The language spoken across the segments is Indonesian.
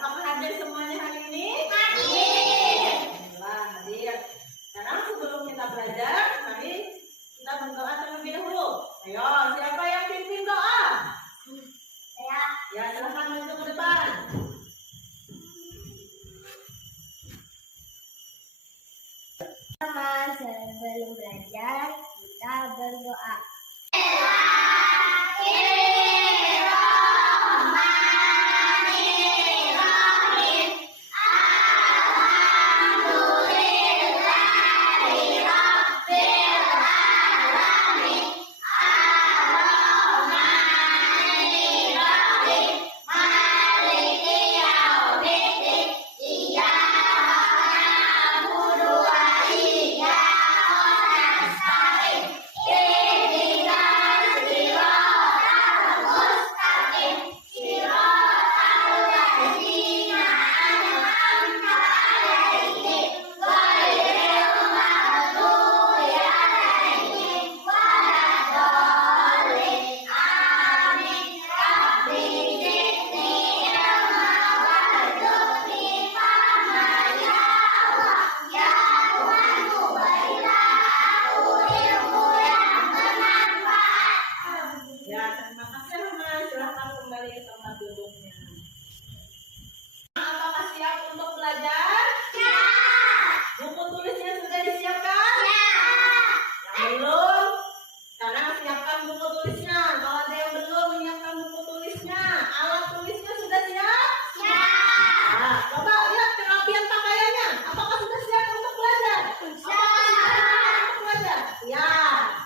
Apakah hadir semuanya hari ini? Hadir. Alhamdulillah hadir. Sekarang sebelum kita belajar, mari kita berdoa terlebih dahulu. Ayo, siapa yang pimpin doa? Saya. Ya, silakan maju ke depan. Sebelum belajar, kita berdoa.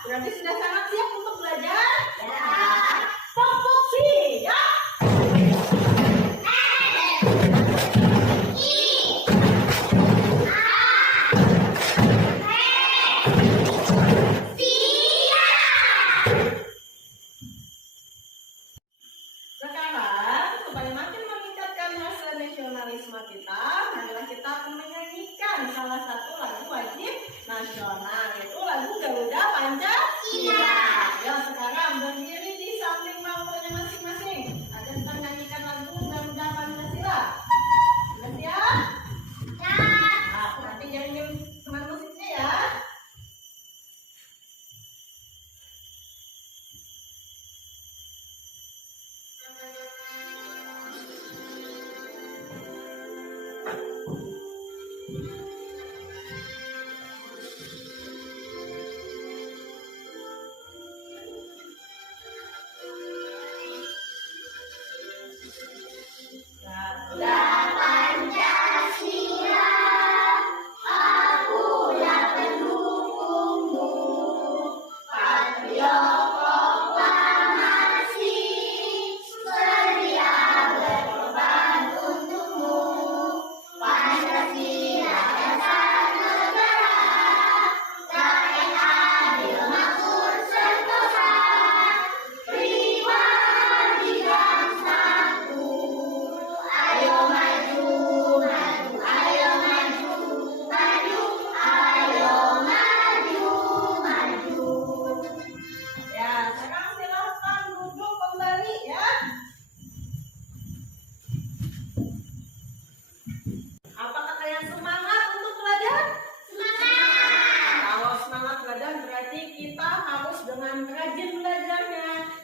Berarti sudah sangat siap untuk belajar? Ya. Fokusi, ya. Sekarang, supaya makin meningkatkan rasa nasionalisme kita, marilah kita akan menyanyikan salah satu lagu wajib nasional, yaitu lagu Garuda Pancasila. Ya, sekarang berdiri di samping bangkunya masing-masing. Akan kita nyanyikan lagu Garuda Pancasila. Sudah siap? Ya. Nah, nanti jangan teman musiknya ya.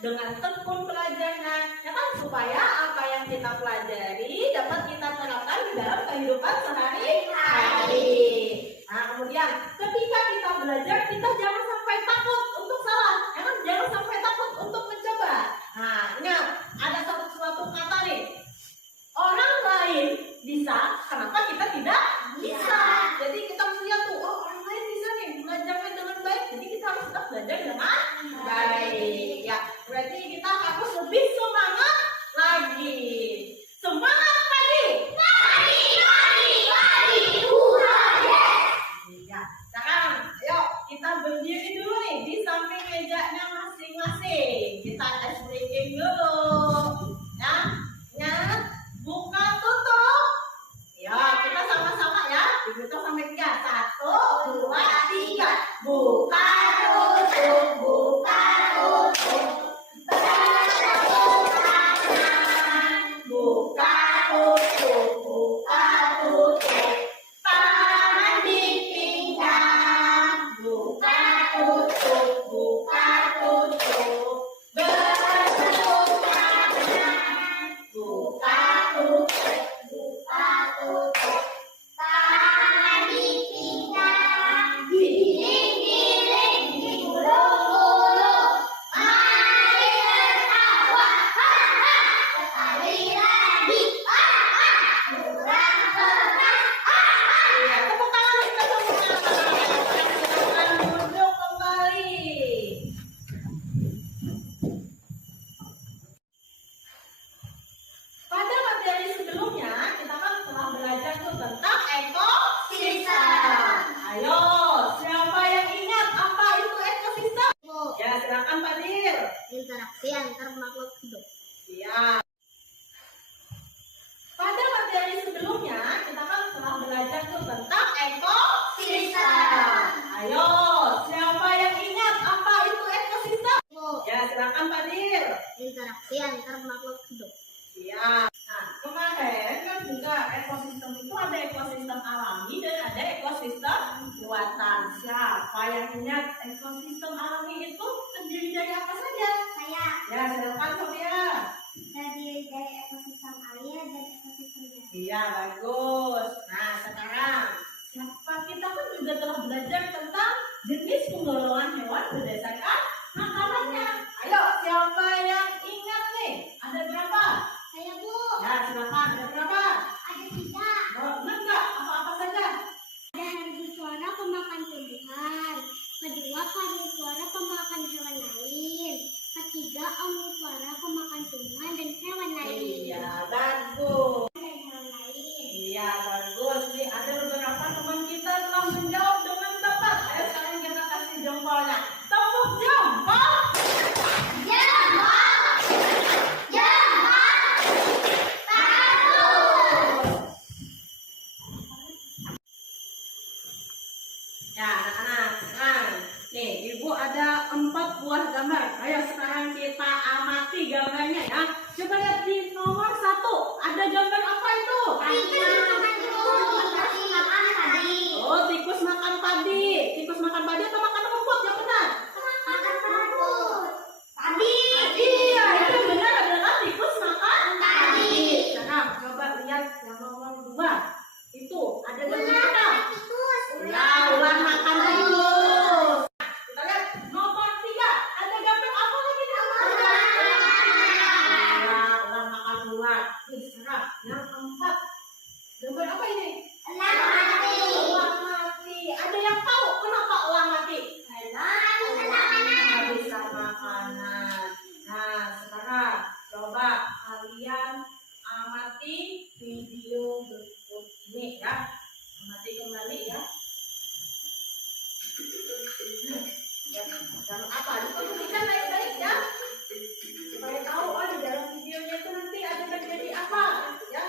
Dengan tekun belajarnya, ya kan, supaya apa yang kita pelajari dapat kita terapkan di dalam kehidupan sehari-hari. Nah, kemudian ketika kita belajar, kita jangan sampai takut untuk salah, ya kan, jangan sampai takut untuk mencoba. Nah, ingat, ada suatu kata nih, orang lain bisa, kenapa kita tidak bisa? Jadi kita mesti lihat tuh, oh, orang lain bisa nih belajarnya dengan baik, jadi kita harus tetap belajar dengan baik. Ya, berarti kita harus lebih semangat lagi. Semangat lagi. Ya, sekarang ayo kita berdiri dulu nih di samping mejanya masing-masing. ingat ekosistem alami itu terdiri dari apa saja? Saya Ya, silakan Sophia. terdiri dari ekosistem air dan ekosistem darat. Iya, bagus. Nah, sekarang kita kan juga telah belajar tentang jenis penggolongan hewan berdasarkan makanannya. Ayo, siapa yang ingat nih? Ada berapa? Saya Bu, Ya, silakan. Ada berapa? ada 3. Oh, ingat nggak? Apa-apa saja? Ada herbivora pemakan tumbuhan, kedua karnivora pemakan hewan lain, ketiga omnivora pemakan tumbuhan dan hewan lain. Iya, bagus. Dan hewan lain. Iya, bagus. Nih, ada beberapa teman kita telah menjawab dengan tepat. Ayo sekarang kita kasih jempolnya. Tepuk jempol. Ya, anak-anak, sekarang nih ibu ada 4 buah gambar. Ayo sekarang kita amati gambarnya ya. Coba lihat di nomor 1. Ada gambar apa itu? Oh, tikus makan padi. Tikus makan padi atau makan rumput yang benar? Iya, itu yang benar adalah tikus makan padi. Sekarang coba lihat yang nomor 2. Itu ada gambar apa? Ya, ular makan tikus. Kita lihat nomor 3. Ada gambar apa lagi? Ya, ular makan ular. Nih, sekarang yang 4. Gambar apa ini? Ular mati. Ada yang tahu kenapa ular mati? Habiskan makanan. Nah, sekarang coba kalian amati video berikut ini ya. Amati kembali ya. Jangan apa? Diperhatikan baik-baik ya. Supaya tahu oh di dalam videonya itu nanti ada terjadi apa ya.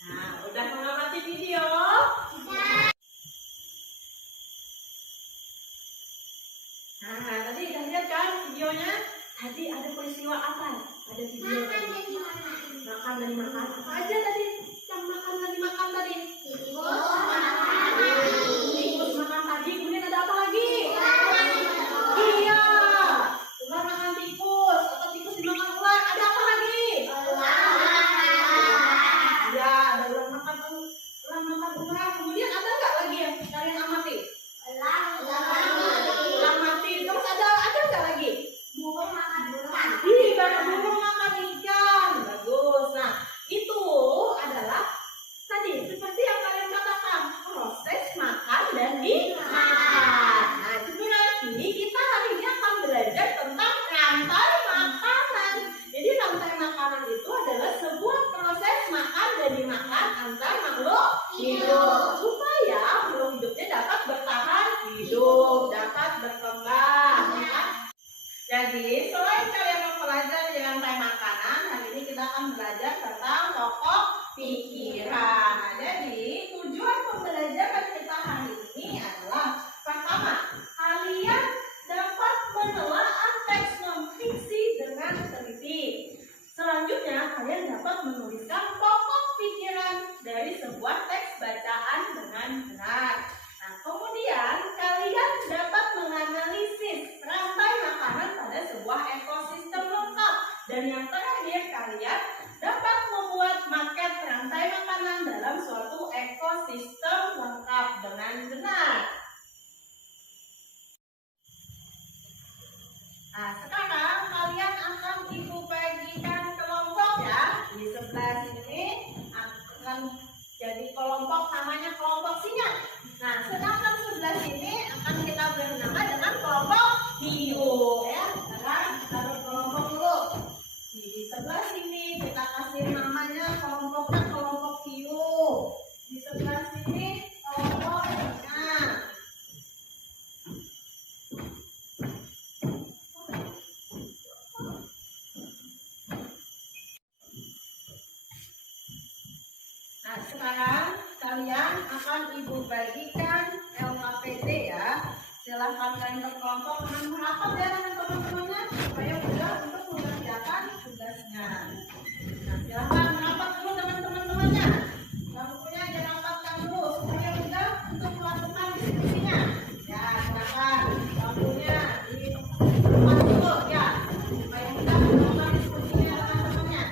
Nah, udah mengamati video? Nah, tadi udah lihat kan videonya? Tadi ada peristiwa apa? Ada video tadi. Makan dan makan. Apa aja tadi? Yang makan dan dimakan tadi? Tikus makan tadi. Kemudian ada apa lagi? Iya. Ular makan tikus. Atau tikus dimakan ular. Ada apa lagi? Ya, ada ular makan ular. Kemudian ada nggak lagi yang kalian amati? Ular mati. Terus ada nggak lagi? Iya, burung makan ikan. Bagus. Nah, itu adalah tadi seperti yang kalian katakan proses makan dan dimakan. Nah, itu nanti kita hari ini akan belajar tentang rantai makanan. Jadi rantai makanan itu adalah sebuah proses makan dan dimakan antar makhluk hidup supaya makhluk hidupnya dapat bertahan hidup, dapat berkembang. Ya kan? Jadi, selain kalian mempelajari rantai makanan, hari ini kita akan belajar tentang pokok pikiran. Nah, jadi, tujuan pembelajaran kita hari ini adalah pertama, kalian dapat menelaah teks non-fiksi dengan teliti. Selanjutnya, kalian dapat menuliskan pokok pikiran dari sebuah teks bacaan dengan benar. Nah, kemudian kalian dapat menganalisis rantai makanan pada sebuah ekosistem lengkap. Dan yang terakhir, kalian dapat membuat maket rantai makanan dalam suatu ekosistem lengkap dengan benar. Nah, sekarang kalian akan ibu bagikan kelompok ya. Di sebelah sini akan jadi kelompok namanya kelompok singa. Nah, sedangkan sebelah sini akan kita beri nama dengan kelompok hiu ya. Sekarang kita berkelompok sekarang kalian akan ibu bagikan LKPD ya. Silahkan kalian berkelompok dengan merapat ya dengan teman-temannya supaya mudah untuk mengerjakan tugasnya. Nah, silahkan merapat dulu dengan teman-temannya. Yang bukunya dirapatkan dulu supaya mudah untuk melakukan diskusinya. Ya, silahkan bukunya ditempat dulu ya supaya mudah melakukan diskusinya dengan temannya.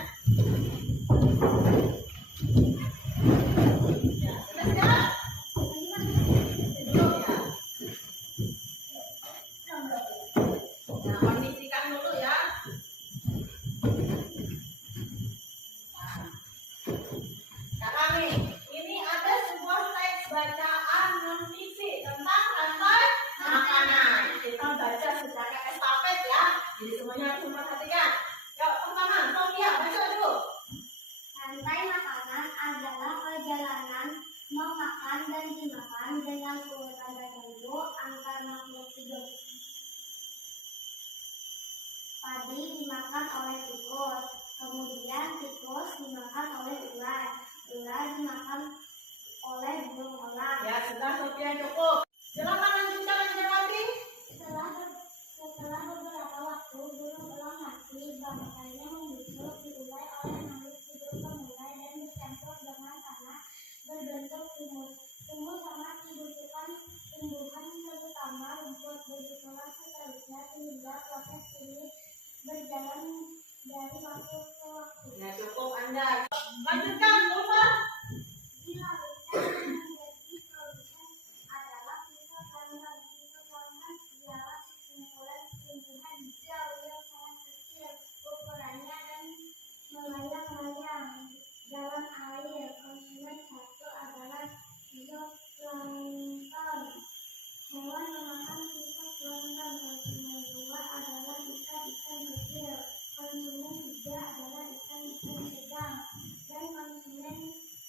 Ya, sudah siap? Belum ya? Nah, kondisikan dulu ya. Nah, sekarang nih, ini ada sebuah teks bacaan non fiksi tentang rantai makanan. Kita baca secara estafet ya. Jadi semuanya harus memperhatikan. Yuk, pertama, Sofia, baca dulu. Rantai makanan adalah perjalanan memakan dan dimakan dengan urutan tertentu antar makhluk hidup. Padi dimakan oleh tikus, kemudian tikus dimakan oleh ular, ular dimakan oleh burung elang. Ya, sudah Sofia cukup. Silakan lanjutkan lagi. Setelah beberapa waktu burung elang mati, bangkainya membusuk diulai oleh makhluk hidup pemulai dan bercampur dengan tanah berbentuk humus. Humus sangat dibutuhkan tumbuhan terutama rumput. Begitulah seterusnya sehingga proses ini berjalan dari waktu ke waktu. Ya, cukup Anda. Lanjutkan, Lupa. Dilakukan menjadi produsen adalah pisau-kalengan. Pisau-kalengan ialah kumpulan tumbuhan hijau yang sangat kecil ukurannya dan melayang-layang dalam air. Konsumen satu adalah zooplankton, hewan memakan fitoplankton. Konsumen dua adalah ikan-ikan kecil. Konsumen tiga adalah ikan-ikan sedang. Dan konsumen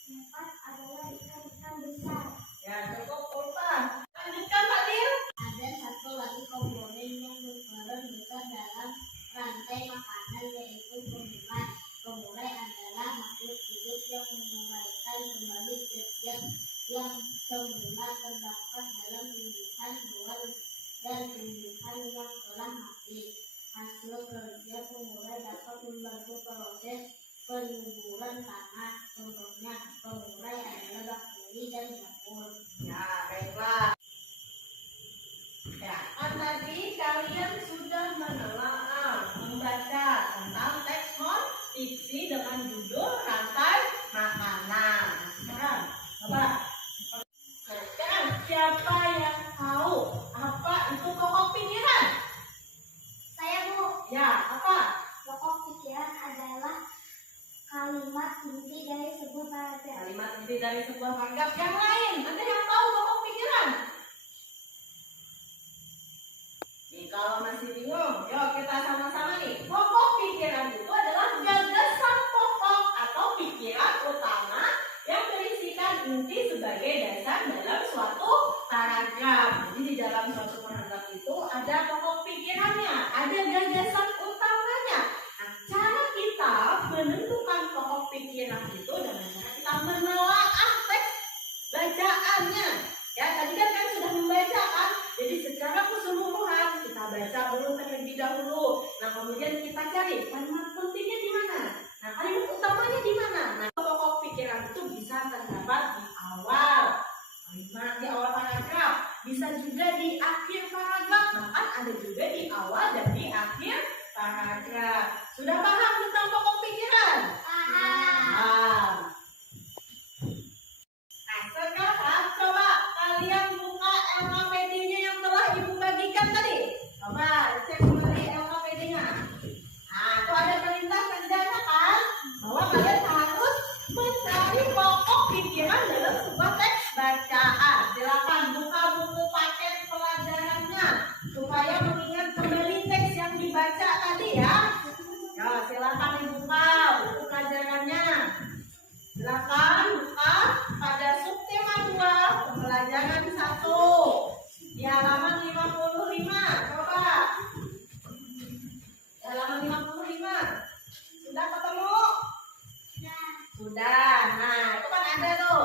empat adalah ikan-ikan besar. Ya, cukup Lupa. Lanjutkan, Fadil. Ada satu lagi komponen yang berperan besar dalam rantai makanan, yaitu pemulai. Pemulai adalah makhluk hidup yang menguraikan kembali zat-zat yang semula terdapat dalam tumbuhan, hewan, dan tumbuhan yang telah mati. Hasil kerja pemulai dapat membantu proses penyuburan tanah. Contohnya, pemulai adalah bakteri dan jamur. Ya, baiklah. Ya, kan tadi kalian sudah menelaah, membaca tentang teks non fiksi dengan judul rantai makanan. Sekarang, coba. Nah, sekarang siapa yang tahu apa itu pokok pikiran? Saya, Bu. Ya, apa? Pokok pikiran adalah kalimat inti dari sebuah paragraf. Kalimat inti dari sebuah paragraf yang lain. Ada yang tahu pokok pikiran? Nih, kalau masih bingung, yuk kita sama-sama nih. Pokok pikiran itu adalah gagasan pokok atau pikiran utama yang berisikan inti sebagai dasar dalam suatu paragraf. Jadi di dalam suatu paragraf itu ada pokok pikirannya, ada gagasan utamanya. Nah, cara kita menentukan pokok pikiran itu dengan cara kita menelaah teks bacaannya. Ya, tadi kan sudah membaca kan? Jadi secara keseluruhan kita baca dulu terlebih dahulu. Nah, kemudian kita cari kalimat pentingnya di mana. Nah, kalimat utamanya di mana. Nah, pokok pikiran itu bisa terdapat di awal kalimat, di awal paragraf, bisa juga di akhir paragraf, bahkan ada juga di awal dan di akhir paragraf. Sudah paham tentang pokok pikiran? Paham. Nah, sekarang coba kalian buka LKPD-nya yang telah Ibu bagikan tadi. Coba cek kembali LKPD-nya. Nah, itu ada perintah kerjanya kan? Bahwa kalian harus mencari pokok pikiran dalam sebuah teks bacaan. Silakan buka buku paket pelajarannya supaya mengingat kembali teks yang dibaca tadi ya. Ya, silakan dibuka buku pelajarannya. Silakan buka pada subtema 2 pembelajaran 1 di halaman 55. Coba di halaman 55 sudah ketemu? Sudah. Nah, itu kan ada tuh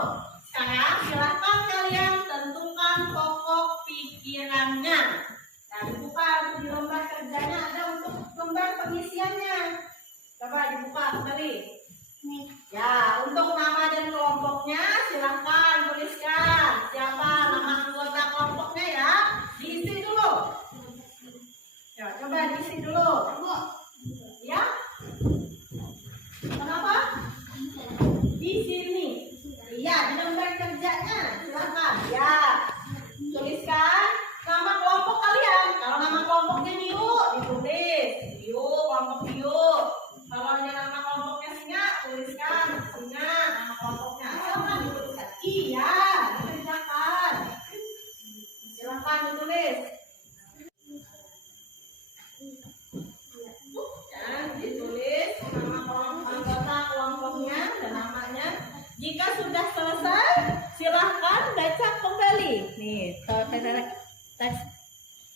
teks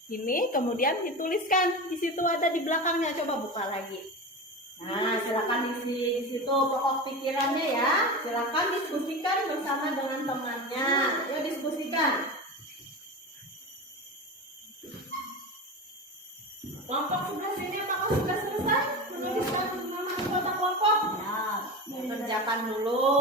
ini, kemudian dituliskan. Di situ ada di belakangnya, coba buka lagi. Nah, silakan isi di situ pokok pikirannya ya. Silakan diskusikan bersama dengan temannya. Yuk diskusikan. Kelompok sebelah sini apakah sudah selesai menuliskan nama anggota kelompok? Ya, kerjakan dulu.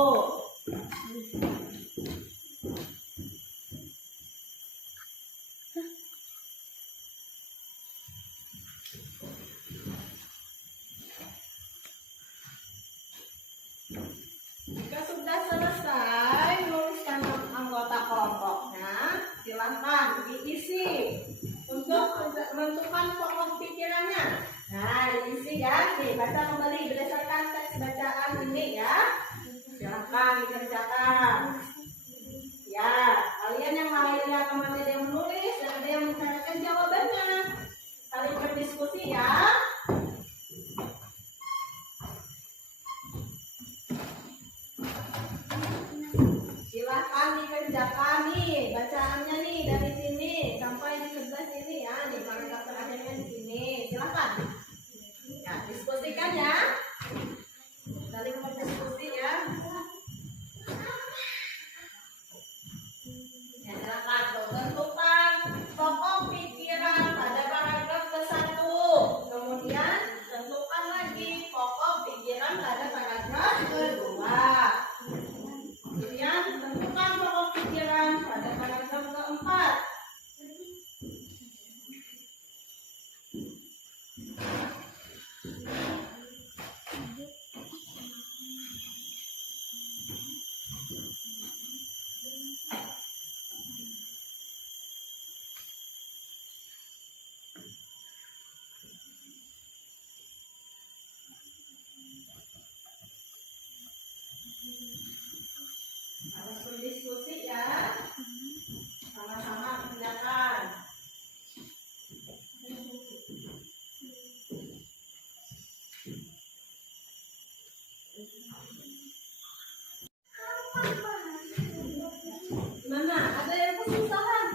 Jika sudah selesai menuliskan anggota kelompoknya, silahkan diisi untuk menentukan pokok pikirannya. Nah, diisi ya. Nih, baca kembali berdasarkan teks bacaan ini ya. Silahkan dikerjakan. Ya, kalian yang lainnya teman ada yang menulis dan ada yang menceritakan jawabannya. Saling berdiskusi ya. Silahkan dikerjakan nih bacaannya nih dari sini sampai di sebelah sini ya. Nih paragraf terakhirnya di sini. Silahkan. Ya, diskusikan ya. Saling berdiskusi ya. Ya, silahkan tentukan pokok pikiran pada paragraf ke-1. Kemudian tentukan lagi pokok pikiran pada paragraf ke-2. Kemudian tentukan pokok pikiran pada paragraf ke-4. Harus berdiskusi ya. Sama-sama kerjakan. Gimana? Ada yang kesusahan?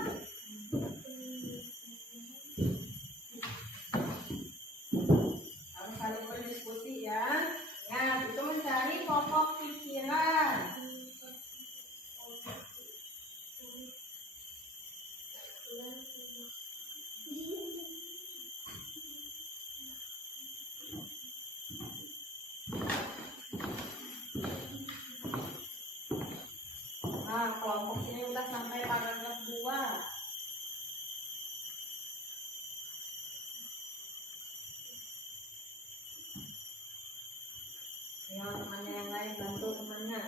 Harus saling berdiskusi ya. Ya, itu mencari pokok pikiran. Nah, kelompok sini udah sampai paragraf 2. Ya, temannya yang lain bantu temannya.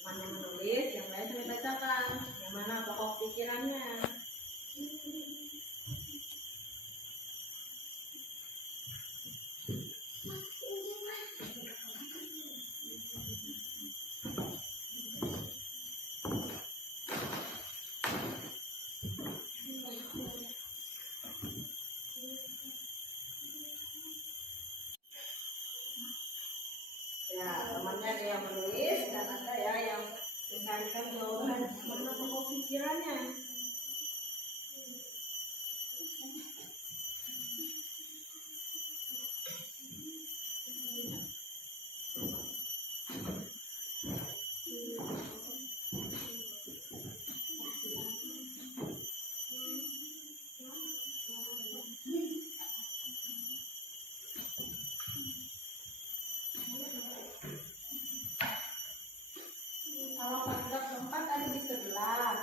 Teman yang menulis, yang lain saya bacakan. Yang mana pokok pikirannya. Ya, temannya ada yang menulis dan ada ya yang mencarikan jawaban mana pokok pikirannya. Kalau paragraf keempat ada di sebelah.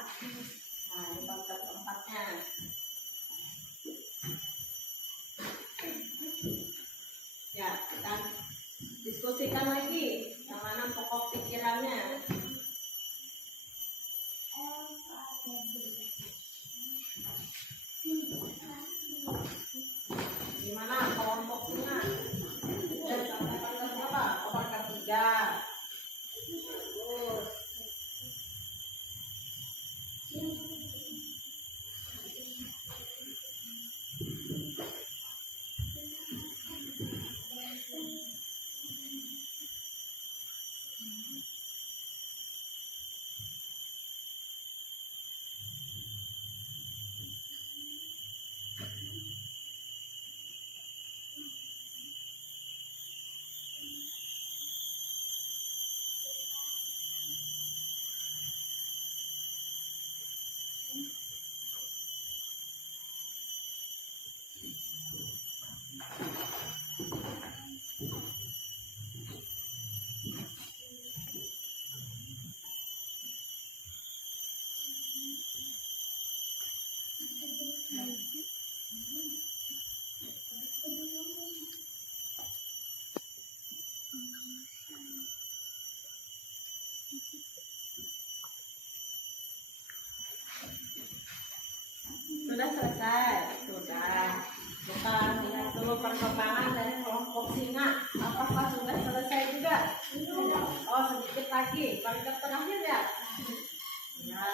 sudah selesai? Sudah. Kita lihat dulu perkembangan dari kelompok singa. Apakah sudah selesai juga? Oh, sedikit lagi. Paling terakhir ya? Ya.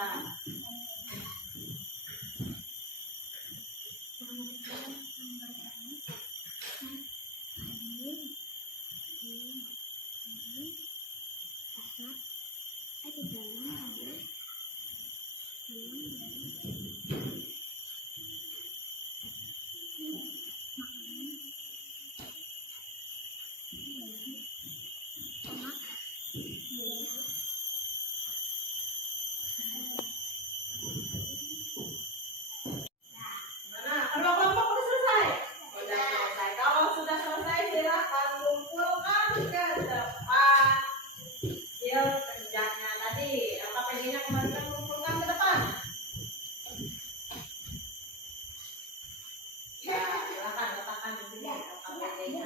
Nah, kalau kelompok sudah selesai? Sudah selesai. Kalau sudah selesai, silakan kumpulkan ke depan. Hasil kerjanya tadi. Apa PD-nya kembalikan kumpulkan ke depan? Ya, silakan letakkan di sini. Apa PD-nya?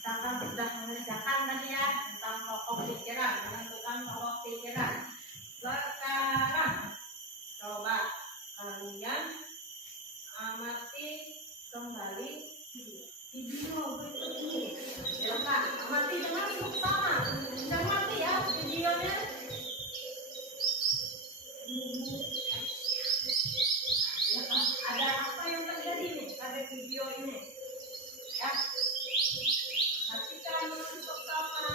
Kita sudah mengerjakan tadi ya tentang pokok pikiran, menentukan pokok pikiran. Sekarang coba kalian amati kembali video berikut ini. Silakan amati dengan seksama. Cermati ya videonya. Ada apa yang terjadi nih pada video ini? Ya. Perhatikan dengan seksama.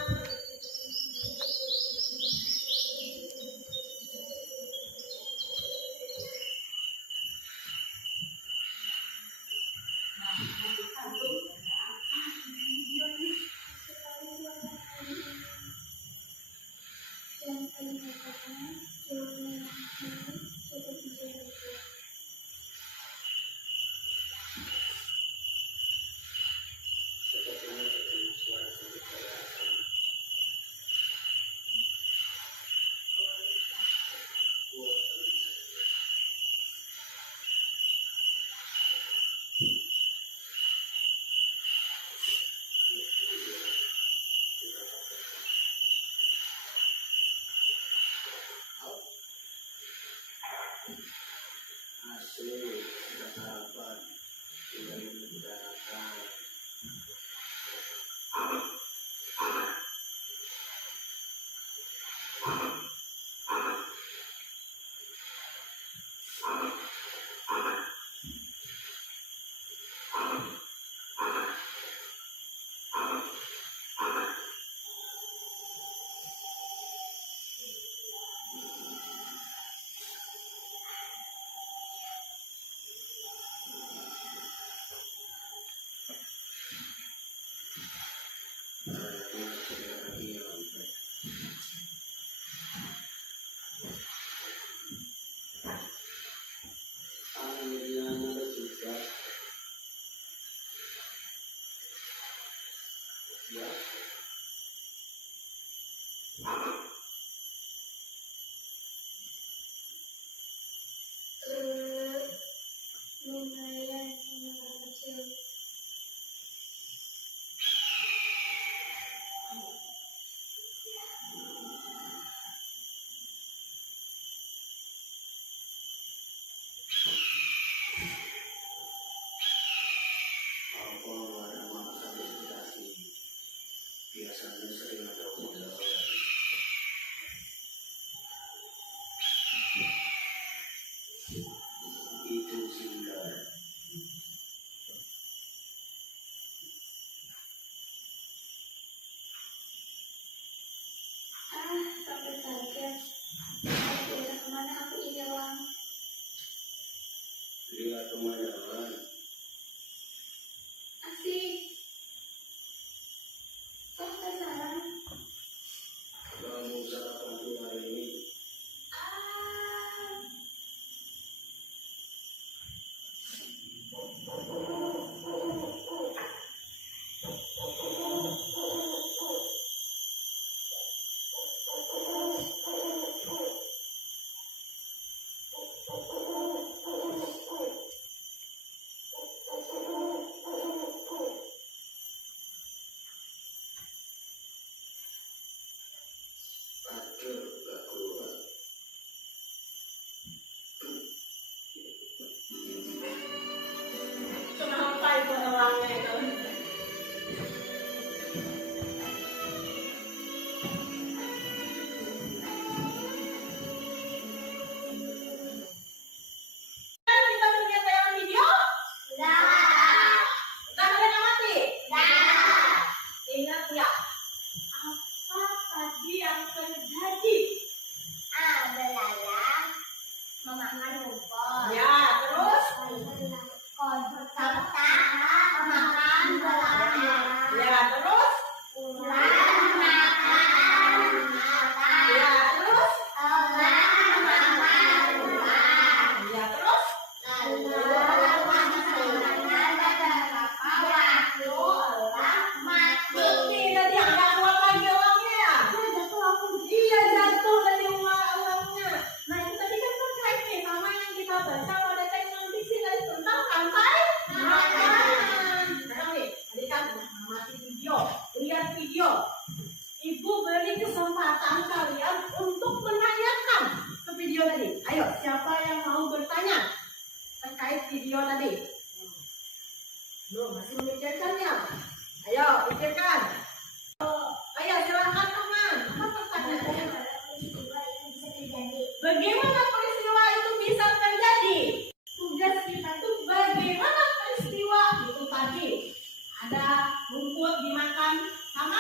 rumput dimakan sama?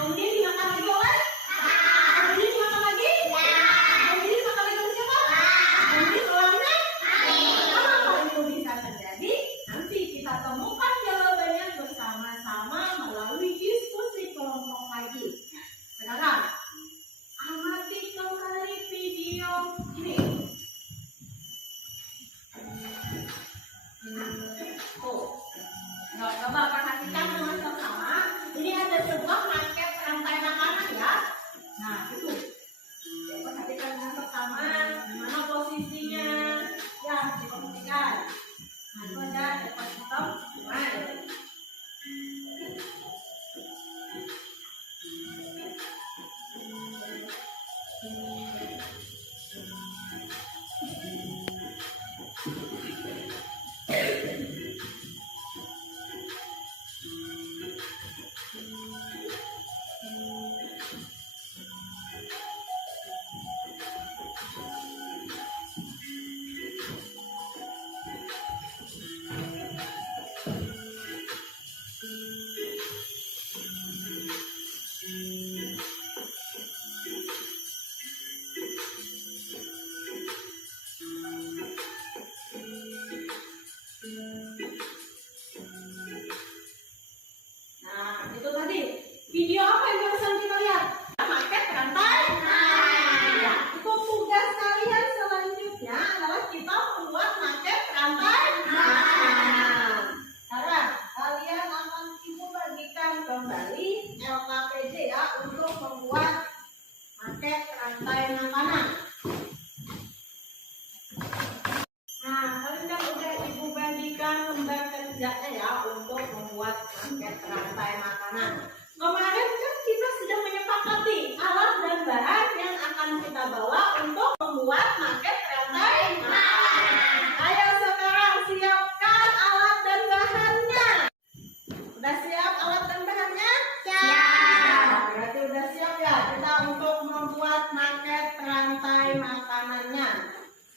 Kemudian dimakan lagi oleh? Kemudian dimakan lagi? Kemudian dimakan lagi oleh siapa? Kemudian olehnya? Kalau itu bisa terjadi, nanti kita temukan jawabannya bersama-sama melalui diskusi kelompok lagi. Sekarang, amati kembali video ini. Tuh, coba perhatikan teman-teman. Ini ada sebuah paket rantai makanan ya. Nah, itu. Perhatikan dengan bersama di mana posisinya. Ya, diperhatikan. Nah, itu ada ekosistem sungai. Nah, itu tadi video apa yang barusan kita lihat? Paket rantai. Ya, itu tugas kalian selanjutnya adalah kita membuat paket rantai. Sekarang kalian akan ibu bagikan kembali LKPD ya untuk membuat paket rantai makanan. Nah, kalian kan udah ibu bagikan lembar kerjanya ya untuk membuat paket rantai makanan. Kemarin kan kita sudah menyepakati alat dan bahan yang akan kita bawa untuk membuat paket rantai makanan. Ayo sekarang siapkan alat dan bahannya. Udah siap alat dan bahannya? Siap. Berarti udah siap ya kita untuk membuat paket rantai makanannya.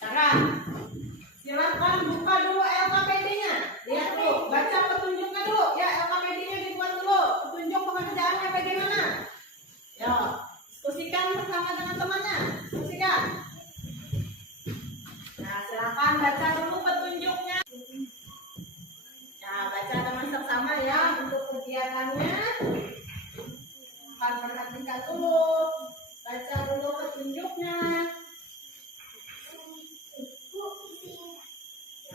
Sekarang silakan buka dulu LKPD-nya. Lihat dulu, baca petunjuknya dulu. Ya, LKPD-nya dibuat dulu. Petunjuk pengerjaannya bagaimana? Ya, diskusikan bersama dengan temannya. Diskusikan. Nah, silakan baca dulu petunjuknya. Nah, baca teman bersama ya untuk kegiatannya. Akan perhatikan dulu. Baca dulu petunjuknya.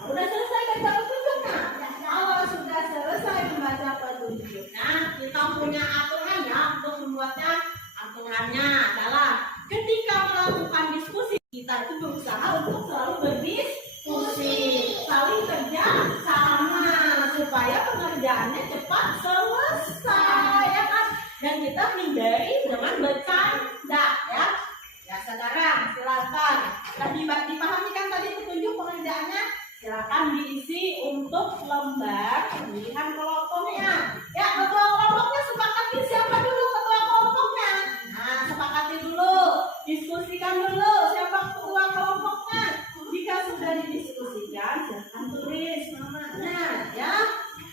Udah selesai baca petunjuknya? Kalau sudah selesai membaca petunjuknya, kita punya aturan ya untuk membuatnya. Aturannya adalah ketika melakukan diskusi, kita itu berusaha untuk selalu berdiskusi, saling kerja sama supaya pengerjaannya cepat selesai ya kan? Dan kita hindari dengan bercanda ya. Ya sekarang silakan. Dipahami kan tadi petunjuk pengerjaannya? Silakan diisi untuk lembar pemilihan kelompoknya. Ya, ketua kelompoknya sepakati siapa dulu ketua kelompoknya. Nah, sepakati dulu, diskusikan dulu siapa ketua kelompoknya. Jika sudah didiskusikan, silakan tulis namanya, ya.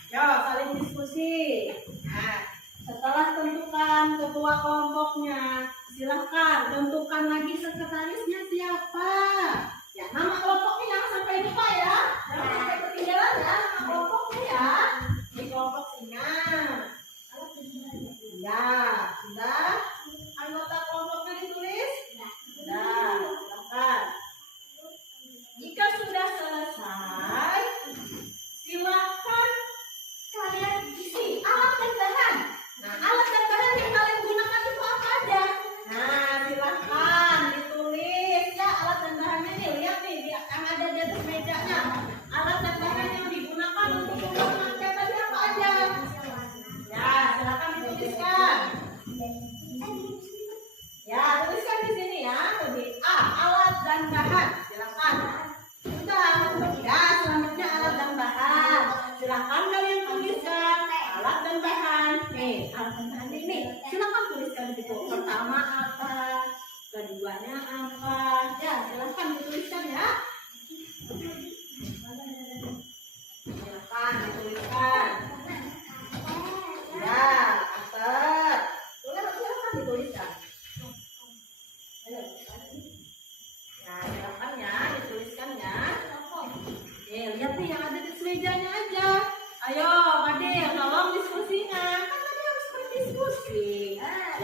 Yo, saling diskusi. Nah, setelah tentukan ketua kelompoknya, silakan tentukan lagi sekretarisnya siapa. Ya, nama kelompoknya jangan sampai lupa ya. Jangan sampai ketinggalan ya nama kelompoknya ya. Di kelompok singa. Ya, sudah. Anggota kelompoknya ditulis? Sudah, silakan. Jika sudah selesai, silakan kalian isi alat dan bahan. Nah, alat dan bahan yang kalian gunakan itu apa aja? Nah, silakan ditulis ya alat dan bahannya nih. Lihat nih yang ada di atas mejanya. Alat dan bahan yang digunakan untuk membuat paket tadi apa aja? Ya, silakan dituliskan. Ya, tuliskan di sini ya. Di A, alat dan bahan. Silakan. Sudah. Ya, selanjutnya alat dan bahan. Silakan kalian tuliskan alat dan bahan. Nih, alat dan bahan ini. Silakan tuliskan di situ. Pertama apa? Keduanya apa? Ya, silakan dituliskan ya. Silakan dituliskan.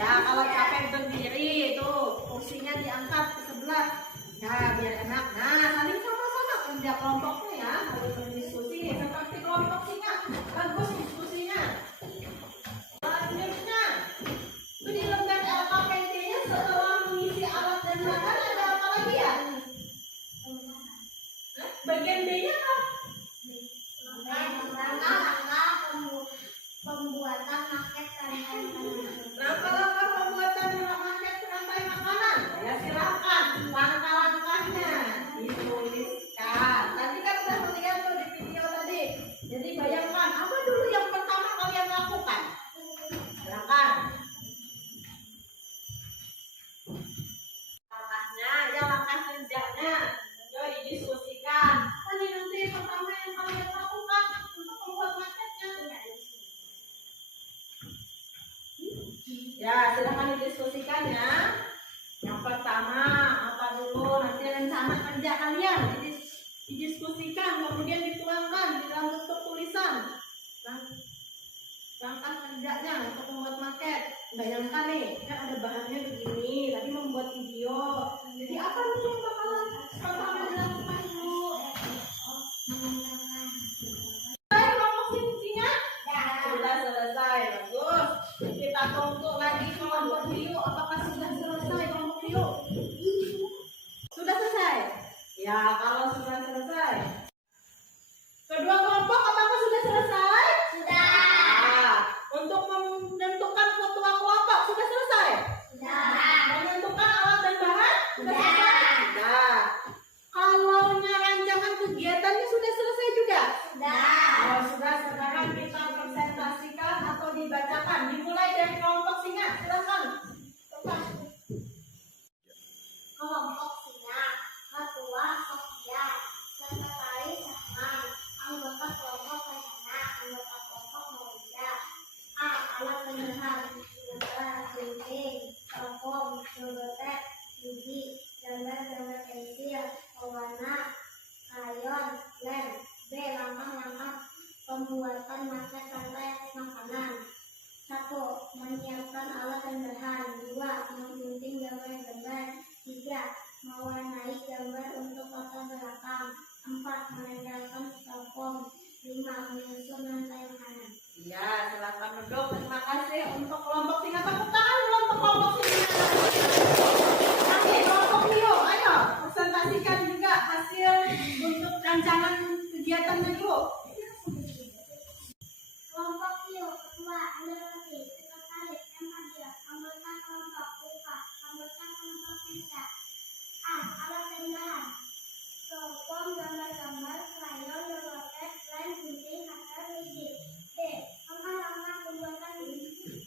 Ya, kalau capek berdiri itu kursinya diangkat ke sebelah. Ya, biar enak. Nah, saling sama-sama kerja kelompoknya ya. Harus berdiskusi seperti kelompok singa. Bagus diskusinya. Selanjutnya, itu di lembar LKPT-nya setelah mengisi alat dan bahan ada apa lagi ya? Bagian B-nya apa? Langkah-langkah pembuatan maket rantai makanan. Langkah-langkah pembuatan maket rantai makanan. Ya silakan langkah-langkahnya dituliskan. Tadi kan udah melihat tuh di video tadi. Jadi bayangkan apa dulu yang pertama kalian lakukan. Silakan. Langkahnya, ya langkah kerjanya. Yuk didiskusikan. Tadi nanti pertama yang kalian lakukan untuk membuat maketnya. Ya, silakan didiskusikan ya. Yang pertama, apa dulu nanti rencana kerja kalian didiskusikan, kemudian dituangkan di dalam bentuk tulisan. Langkah kerjanya untuk membuat maket. Bayangkan nih, kan ada bahannya begini. Tadi membuat video. Jadi apa dulu yang bakalan pertama dilakukan dulu? Selesai kelompok fungsinya? Sudah selesai, bagus. Kita tunggu lagi kelompok Rio. Apakah sudah selesai kelompok Rio? Sudah selesai? Ya, kalau sudah selesai. Kedua kelompok apakah sudah selesai? Sudah. Nah, untuk menentukan ketua kelompok sudah selesai? Sudah. Menentukan alat dan bahan? Sudah selesai? Sudah. Kalau rancangan kegiatannya sudah selesai juga? Sudah. Kalau sudah, sekarang kita presentasikan atau dibacakan. Dimulai dari kelompok singa. Silakan. Kelompok singa, ketua Sofia, sekretaris Rahman, anggota kelompok Rehana, anggota kelompok Maria. A. Alat penyerahan, gambar, gunting, telepon, dompet, biji, gambar pensil, pewarna, krayon, lem. B. Langkah-langkah pembuatan maket rantai makanan. 1. Menyiapkan alat dan bahan. 2. Menggunting gambar-gambar. 3. Mewarnai gambar untuk latar belakang. 4. Menempelkan stropom. 5. Menyusun rantai makanan. Ya, silakan duduk. Terima kasih untuk kelompok singa. Tepuk tangan dulu untuk kelompok singa. Oke, kelompok Rio, ayo presentasikan juga hasil untuk rancangan kegiatannya dulu. Kelompok Rio, ketua, Andrewati, sekretaris, Emadia, anggota kelompok Upa, anggota kelompok Nesa. A. Alat dan bahan. Telepon, gambar-gambar, krayon, dompet, lem, gunting, cutter, biji. B. Langkah-langkah pembuatan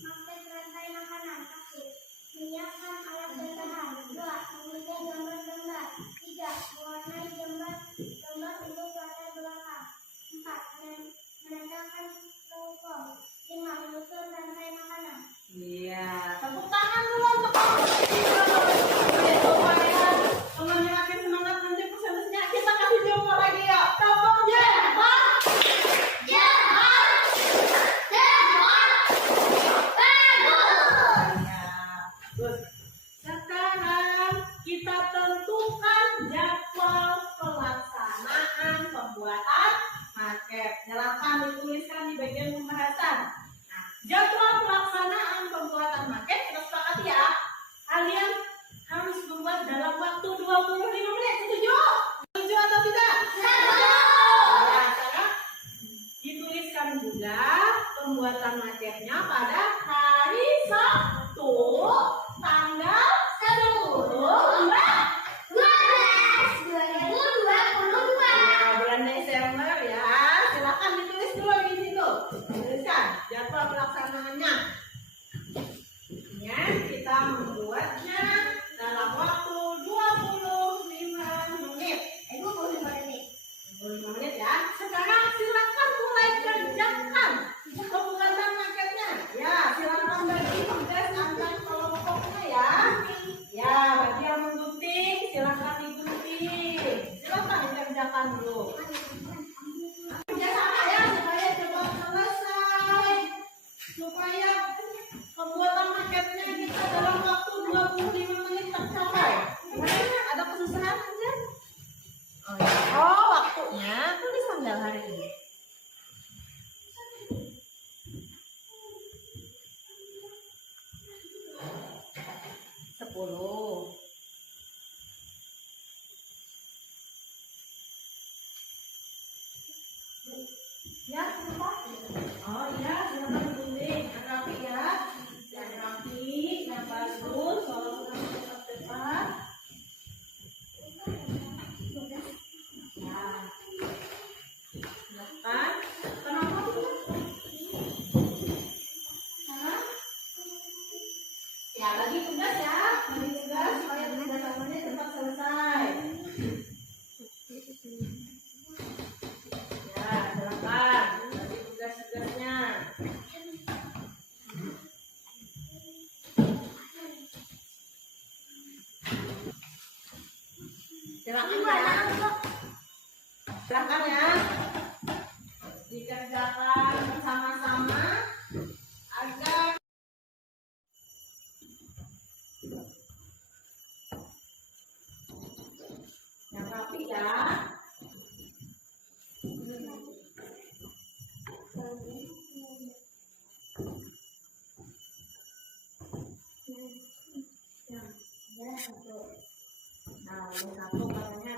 maket rantai makanan. 1. Menyiapkan alat dan bahan. 2. Menggunting gambar-gambar. 3. Mewarnai gambar untuk latar belakang. 4. Menempelkan telepon. 5. Menyusun rantai makanan. Iya, tepuk tangan dulu untuk kelompok singa. Supaya temannya makin semangat nanti presentasinya. Kita kasih jumpa lagi ya. Tepuk jempol. Bagus. Sekarang kita tentukan jadwal pelaksanaan pembuatan maket. Silakan dituliskan di bagian pembahasan. Nah, jadwal pelaksanaan pembuatan maket kita sepakati ya. Kalian harus membuat dalam waktu 25 menit. Setuju? Setuju atau tidak? Setuju. Ya, sekarang dituliskan juga pembuatan maketnya pada hari Sabtu tanggal 10 bulan Desember ya. Silakan ditulis dulu di situ. Tuliskan jadwal pelaksanaannya. Ya, kita membuatnya dalam waktu 25 menit. 25 menit ya. Sekarang silakan mulai kerjakan pembuatan maketnya. Ya, silakan bagi tugas antar kelompoknya ya. Ya, bagi yang menggunting silakan digunting. Silakan dikerjakan dulu. Kerjasama ya supaya cepat selesai. Supaya 10. Ya, oh iya, silakan gunting. Yang rapi ya. Yang rapi, yang bagus. Kalau cepat-cepat. Ya, silakan. Kenapa tuh? Karena ya lagi tugas ya. Lagi tugas supaya tugas-tugasnya cepat selesai. Ya, silakan. Lagi tugas-tugasnya. Silakan ya. Silakan ya. Dikerjakan bersama-sama agar yang rapi ya. Nah, ini satu katanya.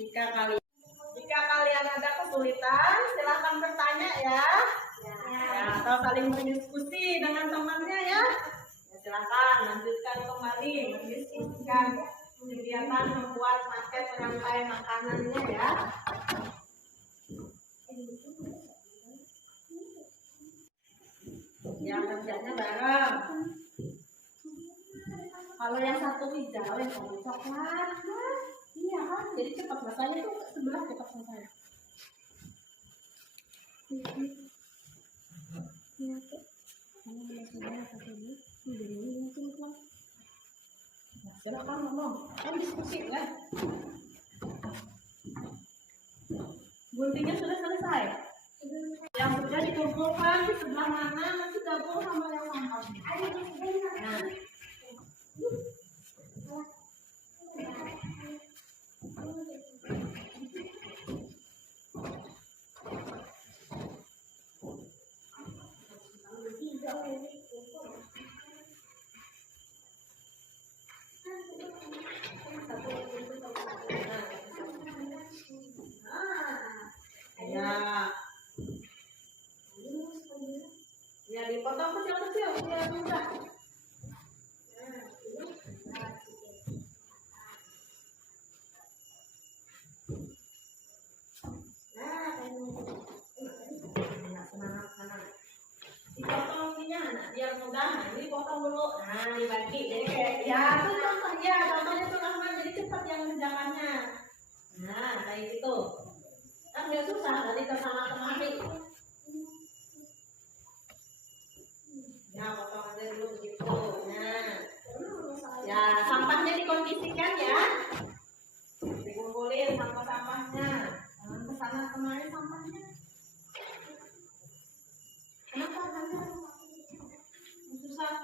Jika kalian ada kesulitan, silahkan bertanya ya. Ya, atau saling berdiskusi dengan temannya ya. Ya, silahkan lanjutkan kembali mendiskusikan kegiatan membuat paket penyampaian makanannya ya. Ya, kerjanya bareng. Kalau yang satu hijau, yang satu coklat, iya kan? Jadi cepat selesainya tuh sebelah cepat selesai. Nah, silakan ngomong, kan diskusi lah. Guntingnya sudah selesai. Yang sudah dikumpulkan di sebelah mana nanti gabung sama yang sampah. Nah. Ya, dipotong kecil-kecil biar mudah. Dipotong ininya, nah, biar mudah. Nah, ini potong dulu. Nah, dibagi. Jadi kayak ya, itu contohnya, contohnya tuh Rahman jadi cepat yang mengerjakannya. Nah, kayak gitu. Kan nggak susah tadi ke sana kemari. Ya, potong aja dulu begitu. Nah, ya sampahnya dikondisikan ya. Dikumpulin sampah-sampahnya. Jangan ke sana kemari sampahnya. Kenapa kalian susah?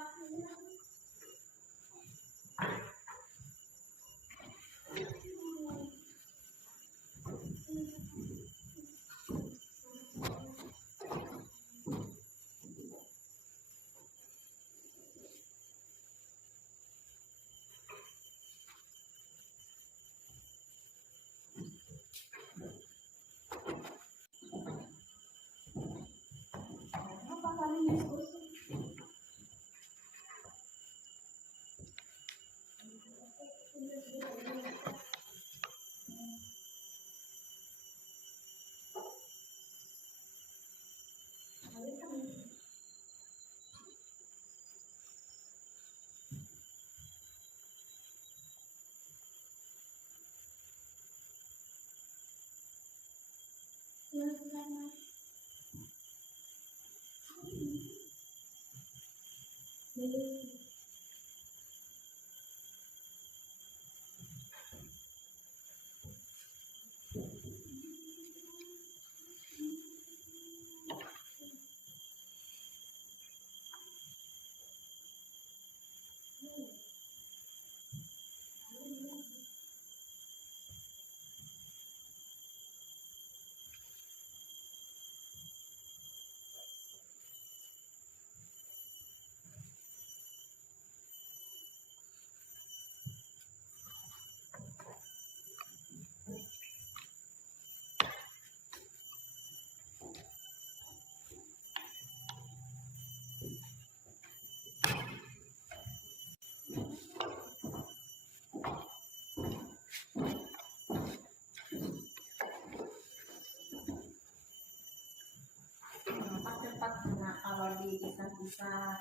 Cepat karena kalau dipisah-pisah.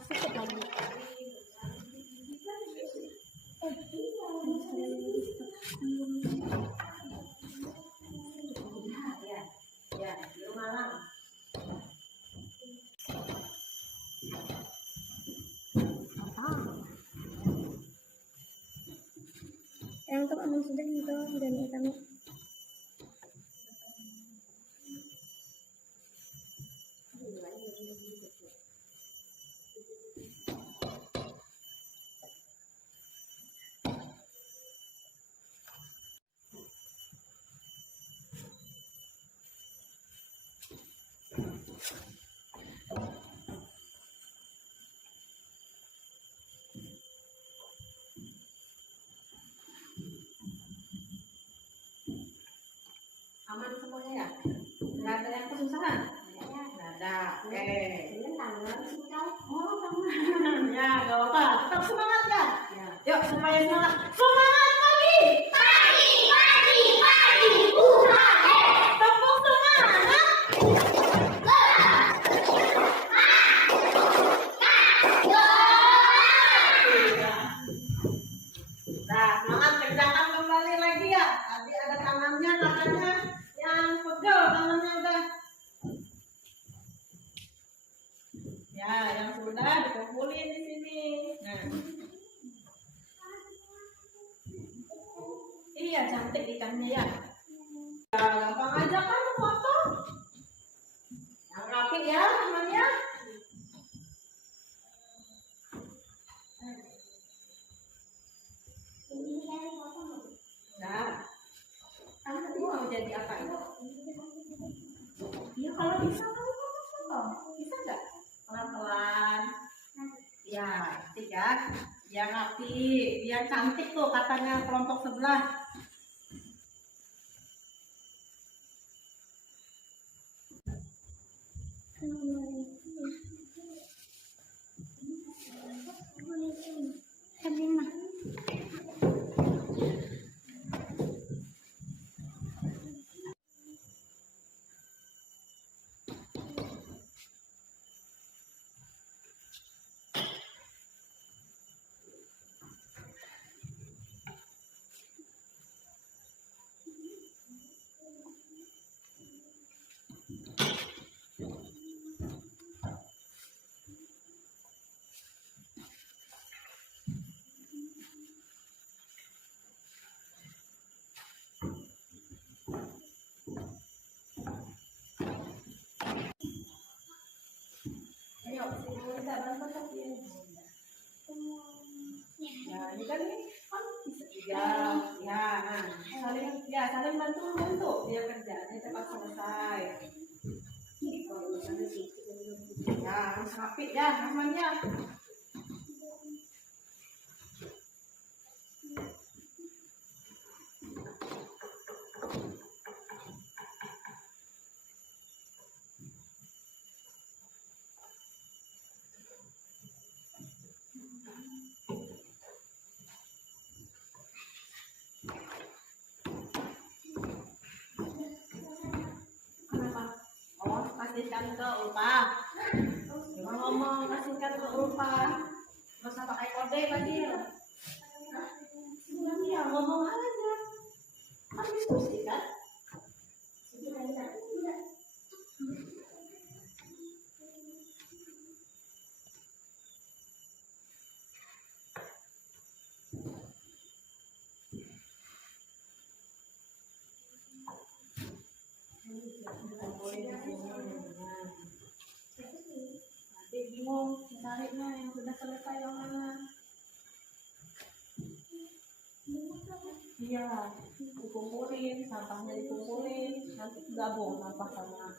Sedikit lagi. Ya, di rumah malam. Yang untuk aman sudah itu dan kami. Aman semuanya ya? Nggak ada yang kesusahan? Nggak ada. Oke. Oh, tangan. Ya, nggak apa-apa. Tetap semangat ya. Yuk, supaya semangat. Semangat lagi. Tepuk semangat. Nah, semangat kerjakan kembali lagi ya. Tadi ada tangannya katanya yang pegel tangannya udah. Ya, yang sudah dikumpulin di sini. Nah. Iya, cantik ikannya ya. Ya, gampang aja kan potong. Yang rapi ya temannya. Nah, kamu tadi mau jadi apa itu? Ya kalau bisa kamu potong. Bisa nggak? Pelan-pelan. Ya, cantik ya. Biar rapi, biar cantik tuh katanya kelompok sebelah. Ayo, kita bantu ya. Ya, ini kan bisa juga. Ya, nah, saling bantu dia kerja, dia cepat selesai. Ya, harus rapi ya namanya. kasihkan ke Ulfa. Coba ngomong kasihkan ke Ulfa. Nggak usah pakai kode Fadil. Iya, ngomong aja. Kan diskusi kan? Nanti bingung caranya yang sudah selesai yang mana. Iya, dikumpulin, sampahnya dikumpulin, nanti gabung sampah sama.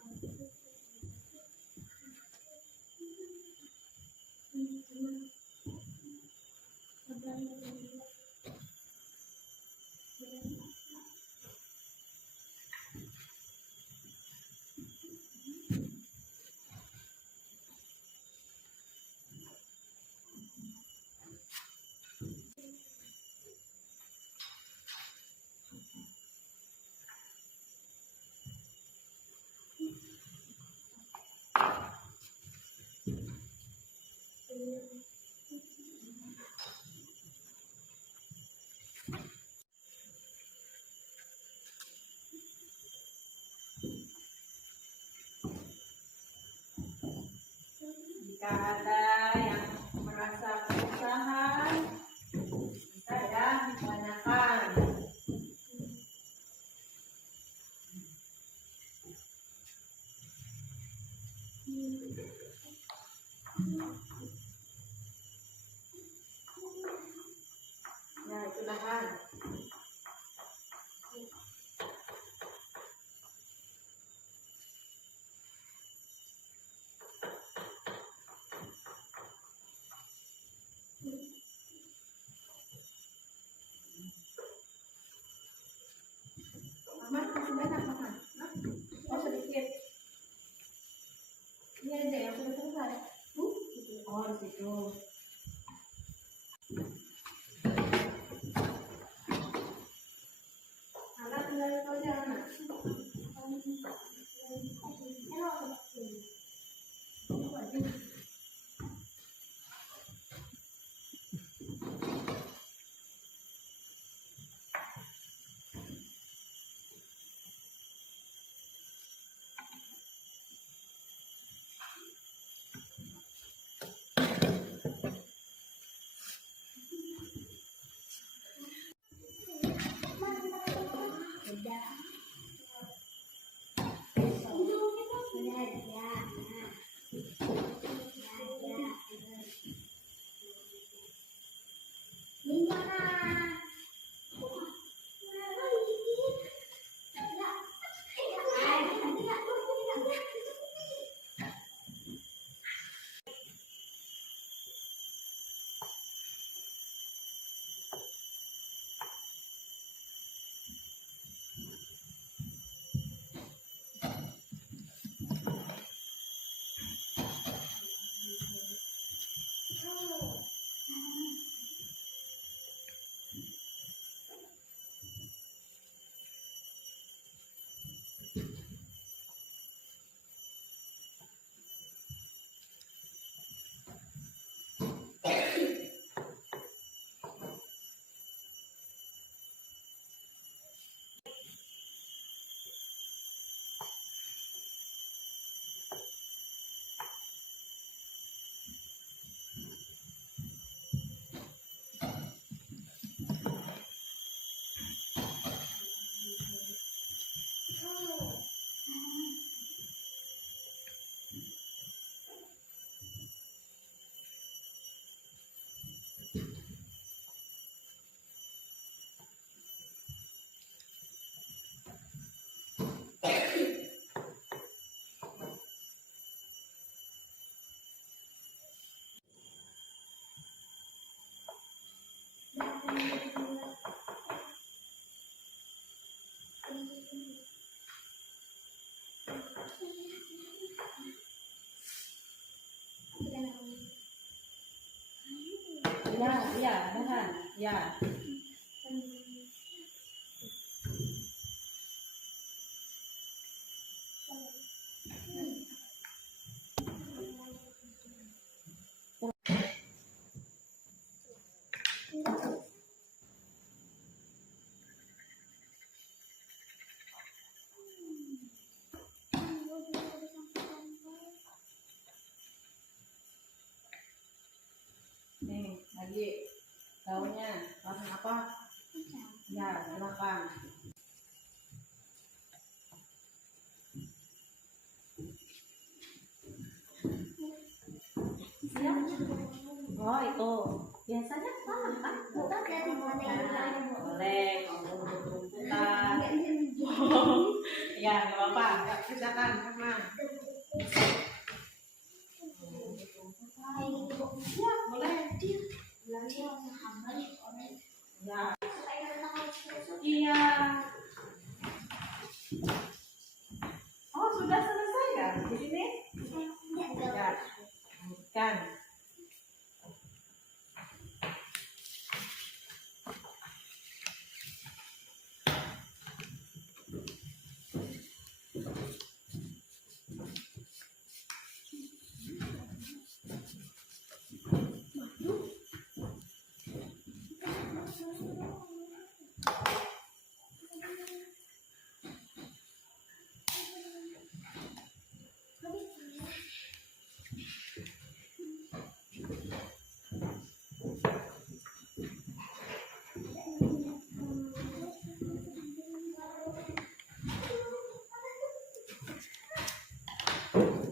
Jika ada yang merasa kesusahan, bisa ya ditanyakan. Ya, itu kan. Mama masih banyak makan. Hah? Oh sedikit. Ini aja yang sudah selesai. Oh di situ. Anak tinggal itu aja anak. Ya, iya, benar. Ya. lagi daunnya warna apa? Ya, silakan. Siap? Oh, itu biasanya sama kan? Boleh, kamu rumputan. Ya, nggak apa-apa. Ya, silakan, Emang. Ya, boleh. Ya. Iya. Oh, sudah selesai kan di sini? Ya. Kan.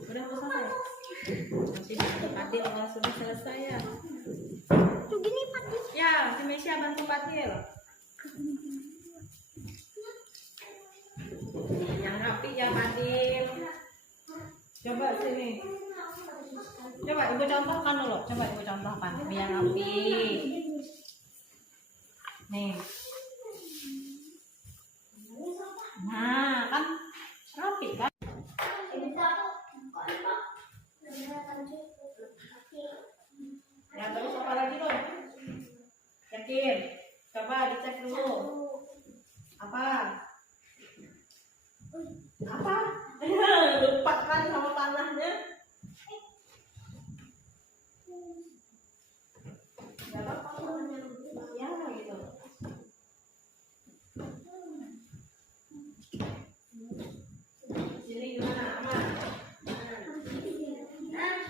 Udah selesai. Nanti bantu Padil kalau sudah selesai ya. Tuh gini Padil. Ya, si Mesya bantu Padil. Yang rapi ya Padil. Coba sini. Coba ibu contohkan dulu. Coba ibu contohkan biar rapi. Nih. Nah, kan rapi kan? Ya, terus apa lagi tuh? Yakin? Coba dicek dulu. Apa? Apa? Lupa kan sama panahnya? Gak apa-apa, panahnya ya gitu. Sini gimana? Aman?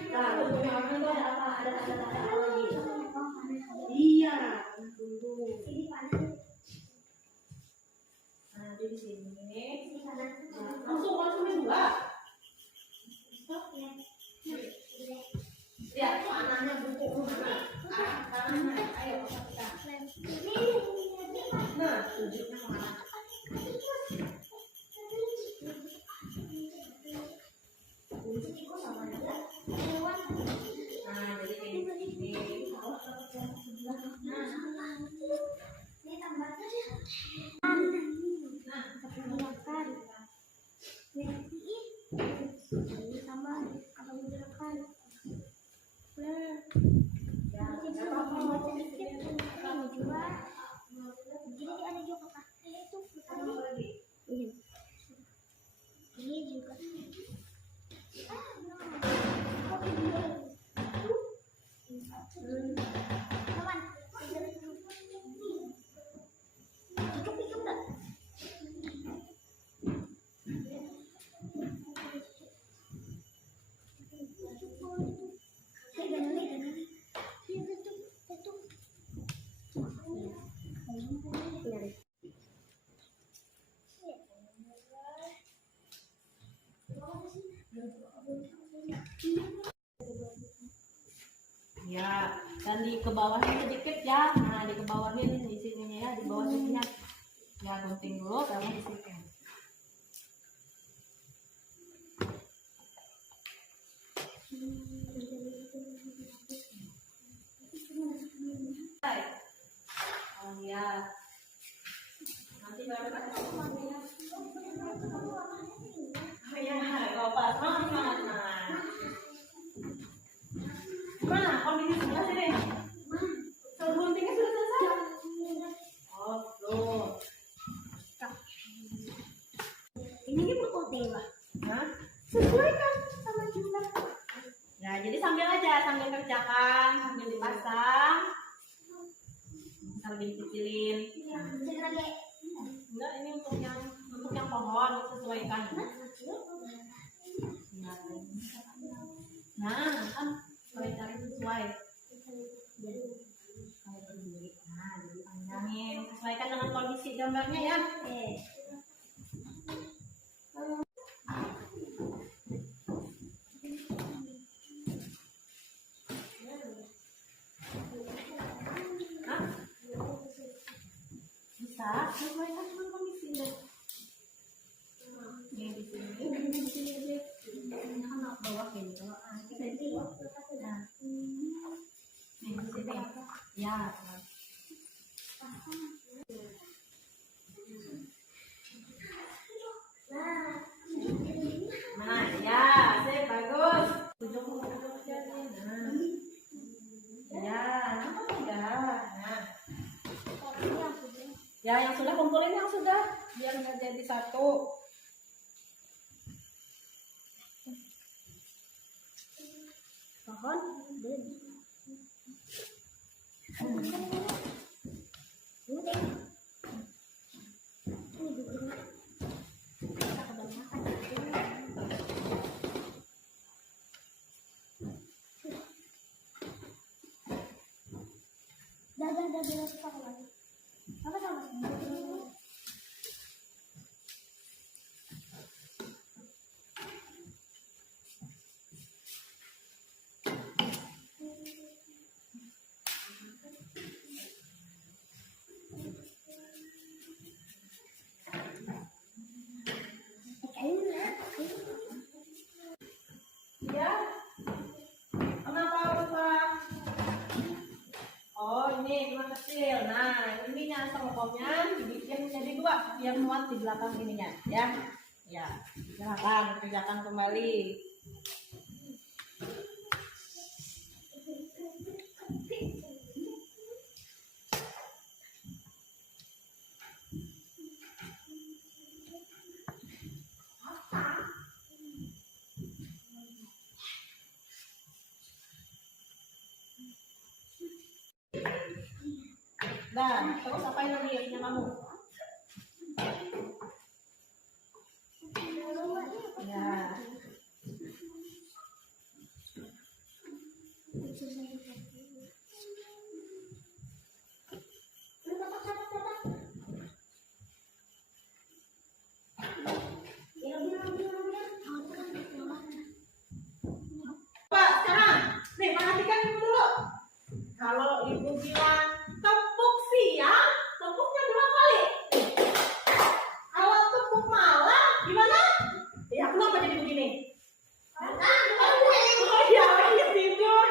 Nah, punya aman tuh ada apa? Ada tanda-tanda apa lagi? Iya, tunggu. Nah, di sini. Langsung dua. Ya, panahnya buku mana? Tangannya, ayo kita. Nah, tunjuknya kemana? Nah, jadi ini. Ya, dan di ke bawahnya sedikit ya. Nah, di ke bawahin di sininya ya, di bawah sininya. Ya, gunting dulu, kamu disikin. Oh ya. Nanti baru kan oh ya, kalau pas mana? Mana? Kondisi sebelah sini. Guntingnya sudah selesai. Oh, tuh. Ini berkodewa. Hah? Sesuaikan sama jumlah. Nah, jadi sambil kerjakan, sambil dipasang, sambil dikecilin. Enggak, ini untuk yang pohon sesuaikan. Nah, kan cari sesuai. sesuaikan dengan kondisi gambarnya ya. Oke. Hah? Bisa sesuaikan dengan kondisinya. Ini di sini aja. Ini kan bawah gini. Nah, nih di sini. Ya. Nah, ya, sip, bagus. Tunjuk aja nih. Nah. Ya, nampak tidak? Nah. Ya, yang sudah kumpulin yang sudah, biar nggak jadi satu. Pohon. Dah, kita lagi. Apa sama? Ya, kenapa lupa? Oh, ini cuma kecil. Nah, ininya styrofoamnya dibikin menjadi dua biar muat di belakang ininya, ya. Ya, silakan kerjakan kembali. Dan terus apain lagi punya kamu? Ya. Pak, sekarang nih perhatikan ibu dulu. Kalau ibu bilang tepuk siang, tepuknya 2 kali. Kalau tepuk malam, gimana? Ya, kenapa jadi begini? Oh ya, lagi tidur.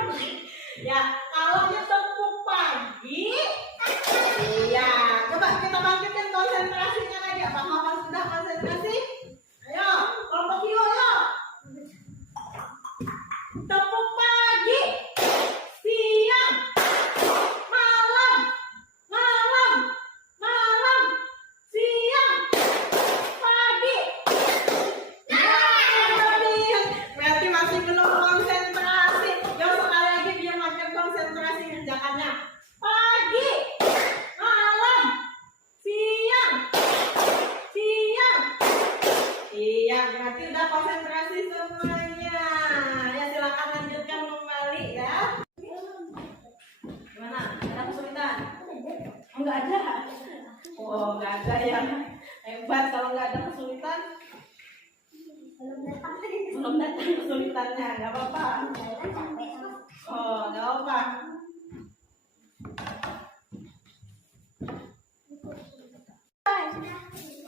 Ya, kalau tepuk pagi, iya. Coba kita bangkitin konsentrasinya lagi. Apakah sudah konsentrasi? Ayo, kelompok yuk, ayo. Tepuk pagi, siang, malam, siang, pagi. Berarti masih belum konsentrasi. Yuk sekali lagi biar makin konsentrasi kerjakannya. Pagi, malam, siang. Iya, berarti udah konsentrasi semuanya. Ya silakan lanjutkan kembali ya. Gimana? Ada kesulitan? Oh, nggak ada. Oh, nggak ada ya. Hebat kalau nggak ada kesulitan. Belum datang kesulitannya, nggak apa-apa. Oh, nggak apa-apa.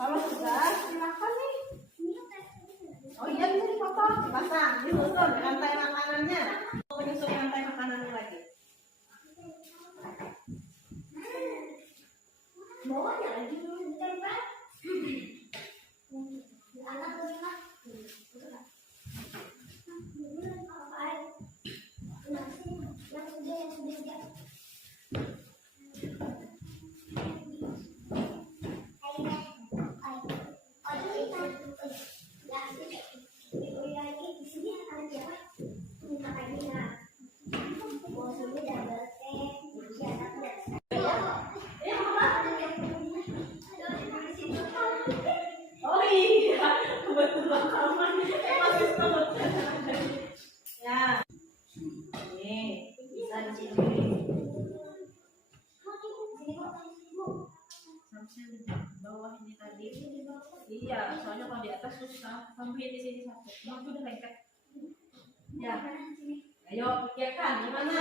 Kalau sudah, silakan nih. Oh iya, bisa dipotong, dipasang, disusun rantai makanannya. Menyusun rantai makanannya lagi. Bawahnya lagi ditempel. Anak berapa? Yang sudah. Oh iya, kebetulan sama masih sebut. Ya, ini bisa di sini. Iya, soalnya kalau di atas susah. Tambahin di sini satu. Emang udah lengket. Ya. Ayo pikirkan gimana?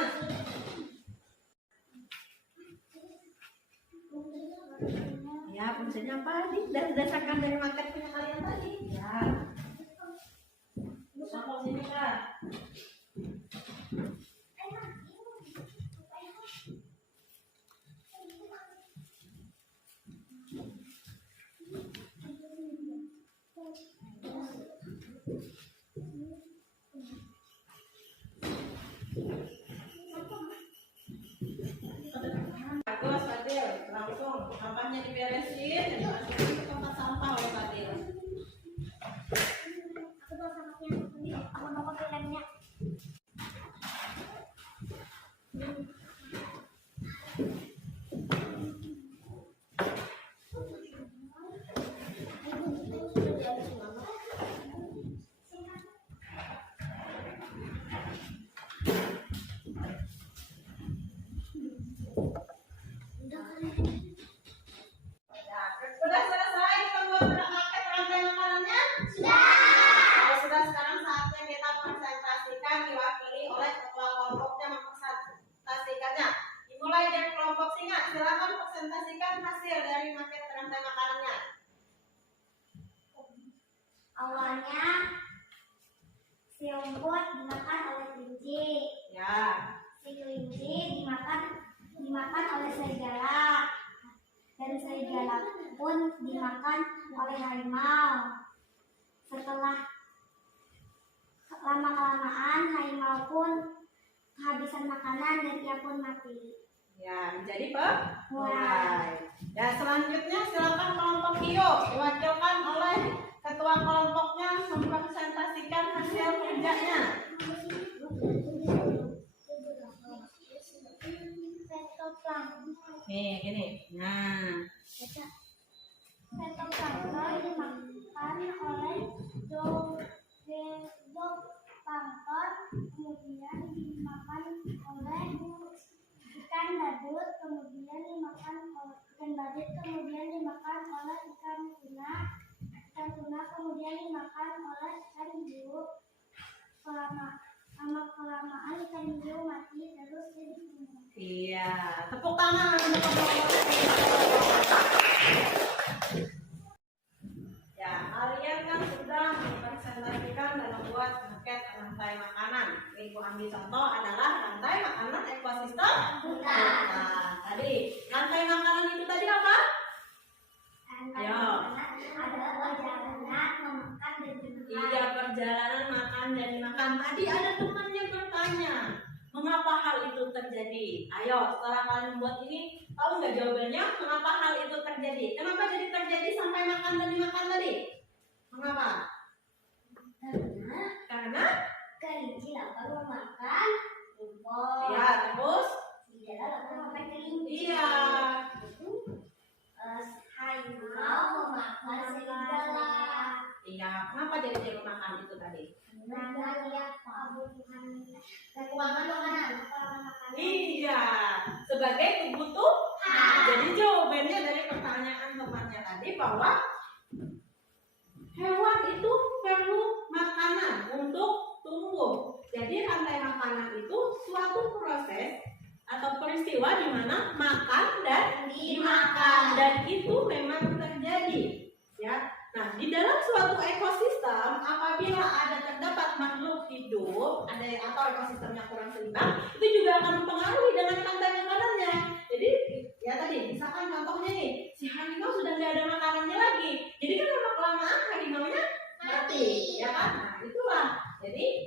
Ya, fungsinya apa? Berdasarkan dari market punya kalian tadi. Ya. Contoh sini Kak. Bagus Fadil, langsung sampahnya diberesin, dimasukin ke tempat sampah oleh Fadil. Aku bawa sampahnya, aku bawa filmnya. Ya, sudah selesai kita buat market rantai makanannya? Sudah. Kalau sudah, sekarang saatnya kita presentasikan diwakili oleh ketua kelompoknya mempresentasikannya. Dimulai dari kelompok singa, silakan presentasikan hasil dari market rantai makanannya. Awalnya si rumput dimakan oleh kelinci, Ya, si kelinci dimakan oleh serigala, dan serigala pun dimakan oleh harimau. Setelah lama-kelamaan harimau pun kehabisan makanan dan ia pun mati. ya menjadi pemulai. Ya, selanjutnya silakan kelompok hio diwakilkan oleh ketua kelompoknya mempresentasikan hasil kerjanya. Nih, gini. Nah, Fitoplankton dimakan oleh zooplankton, kemudian dimakan oleh ikan badut, kemudian dimakan oleh ikan tuna, kemudian dimakan oleh ikan hiu. Lama-kelamaan ikan hiu mati terus jadi punah. iya. Tepuk tangan untuk kelompok. Ya, kalian kan sudah mempresentasikan dan membuat market rantai makanan. Ibu ambil contoh adalah rantai makanan ekosistem hutan. Tadi rantai makanan itu tadi apa? Ayo. Ada perjalanan memakan dan dimakan. Iya, perjalanan makan dan dimakan. Tadi ada temannya bertanya, mengapa hal itu terjadi? Ayo, setelah kalian membuat ini, tahu nggak jawabannya? Mengapa hal itu terjadi? Kenapa jadi terjadi sampai makan dan dimakan tadi? Mengapa? Karena Kelinci lapar memakan rumput. ya, terus Serigala lapar memakan kelinci. iya. Harimau memakan serigala. Iya, kenapa jadi makan itu tadi? Karena dia kebutuhan kekurangan makanan. Iya, sebagai kebutuhan. Jadi jawabannya dari pertanyaan temannya tadi bahwa hewan itu perlu makanan untuk tumbuh. Jadi rantai makanan itu suatu proses atau peristiwa di mana makan dan dimakan, dan itu memang terjadi. Ya, nah di dalam suatu ekosistem apabila terdapat makhluk hidup atau ekosistemnya kurang seimbang, itu juga akan mempengaruhi dengan rantai makanannya. Jadi ya tadi misalkan contohnya nih, si harimau sudah nggak ada makanannya lagi, jadi kan lama-kelamaan harimaunya mati, ya kan? Nah itulah. Jadi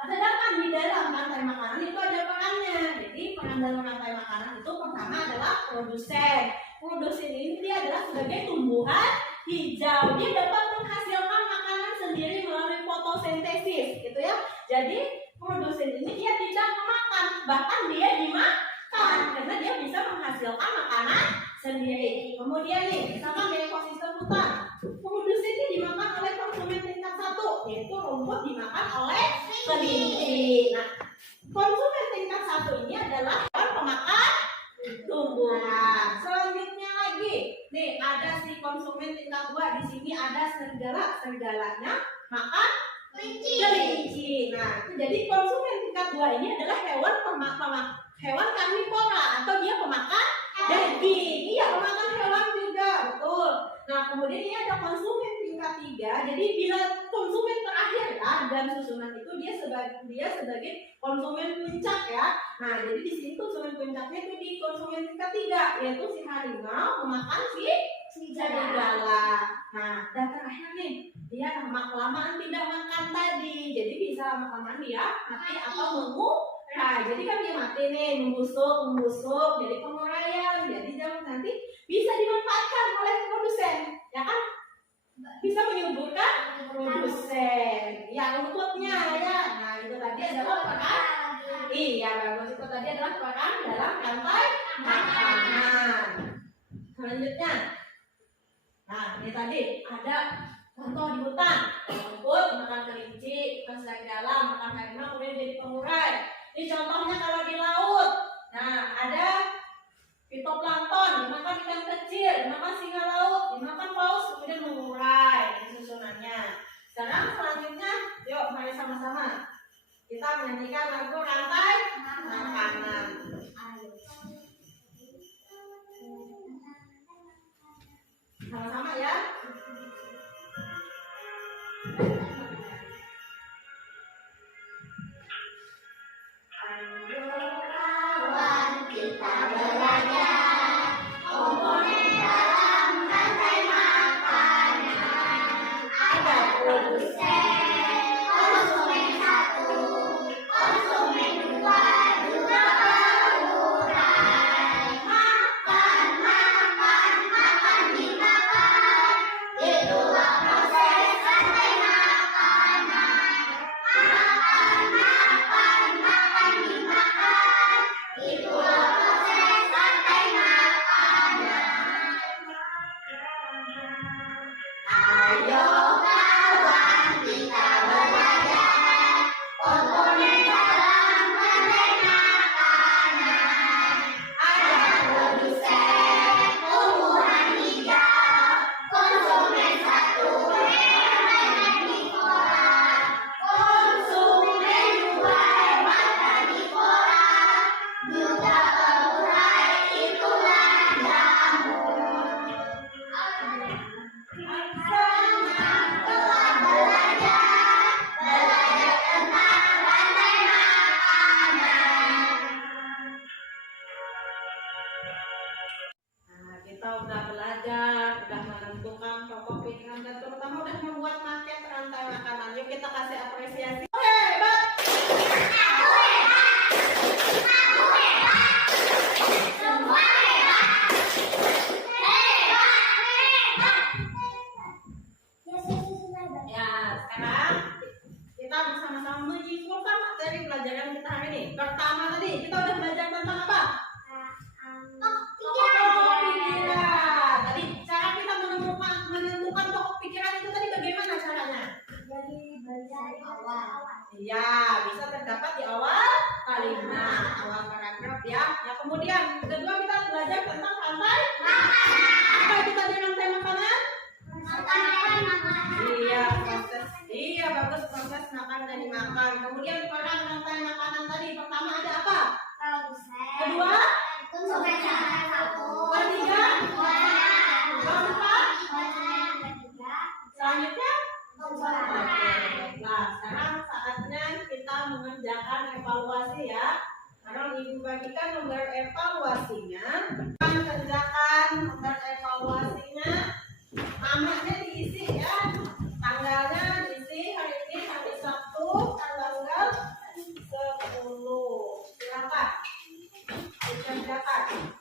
sedangkan di dalam rantai makanan itu ada perannya. Jadi peran dalam rantai makanan itu pertama adalah produsen. Produsen ini dia adalah sebagai tumbuhan hijau. Dia dapat menghasilkan makanan sendiri melalui fotosintesis, gitu ya. Jadi produsen ini dia tidak memakan, bahkan dia dimakan karena dia bisa menghasilkan makanan sendiri. Kemudian nih, misalkan di ekosistem hutan, produsen ini dimakan oleh konsumen tingkat 1, yaitu rumput dimakan oleh kelinci. Nah, konsumen tingkat 1 ini adalah hewan pemakan tumbuhan. Selanjutnya lagi, nih ada si konsumen tingkat 2, di sini ada Segalanya makan Kelinci. kelinci. Nah, jadi konsumen tingkat 2 ini adalah hewan karnivora atau dia pemakan daging. Iya, pemakan hewan juga, betul. Nah, kemudian ini ada konsumen tingkat 3. Jadi bila konsumen terakhir ya dan susunan itu dia sebagai konsumen puncak ya. Nah, jadi di sini konsumen puncaknya itu di konsumen tingkat 3, yaitu si harimau memakan si serigala. Nah, dan terakhir nih, dia lama-kelamaan tidak makan tadi. Jadi bisa lama-kelamaan dia mati atau mengurai. Jadi kan dia mati nih, membusuk, jadi penguraian. Jadi nanti bisa dimanfaatkan oleh produsen, ya kan? Bisa menyuburkan produsen. Ya, rumputnya ya. Nah, itu tadi adalah peran. Iya, bagus. Itu tadi adalah peran dalam rantai makanan. Selanjutnya, nah ini tadi ada contoh di hutan, rumput makan kelinci, makan serigala, makan harimau, kemudian jadi pengurai. Ini contohnya kalau di laut. Nah, ada fitoplankton, dimakan ikan kecil, dimakan singa laut, dimakan paus, kemudian mengurai. Ini susunannya. Sekarang selanjutnya, yuk mari sama-sama kita menyanyikan lagu rantai makanan. Sama-sama ya. Kawan kita belajar komponen dalam rantai makanan. Ada produsen, konsumen 1, konsumen 2, juga pengurai. Makan, dimakan. Itulah proses rantai makanan. Makan, dimakan. Itulah proses rantai makanan. Ayo kawan kita belajar komponen dalam rantai makanan. Ada produsen, tumbuhan hijau, konsumen 1, hewan karnivora, konsumen 2, hewan karnivora, juga pengurai, itulah jamur. Senang telah belajar tentang rantai makanan. Nah, kita udah belajar, udah menentukan pokok pikiran dan terutama udah membuat maket rantai makanan. Yuk kita kasih apresiasi. Hebat! Semua hebat. Ya, sekarang kita bersama-sama menyimpulkan materi pelajaran kita hari ini. Pertama tadi kita udah belajar tentang apa? Pokok pikiran. Tadi cara kita menentukan pokok pikiran itu tadi bagaimana caranya? Iya, bisa terdapat di awal kalimat, awal paragraf ya. Ya, kemudian kedua kita belajar tentang rantai. Apa itu tadi rantai makanan? Iya, bagus, proses makan dan dimakan. Kemudian peran rantai makanan tadi pertama ada apa? Kedua, ketiga, keempat, selanjutnya. Nah, sekarang saatnya kita mengerjakan evaluasi ya. Sekarang ibu bagikan nomor evaluasinya. Kerjakan nomor evaluasinya. Namanya diisi ya. Tanggalnya diisi hari ini hari Sabtu tanggal 10. Silakan dikerjakan.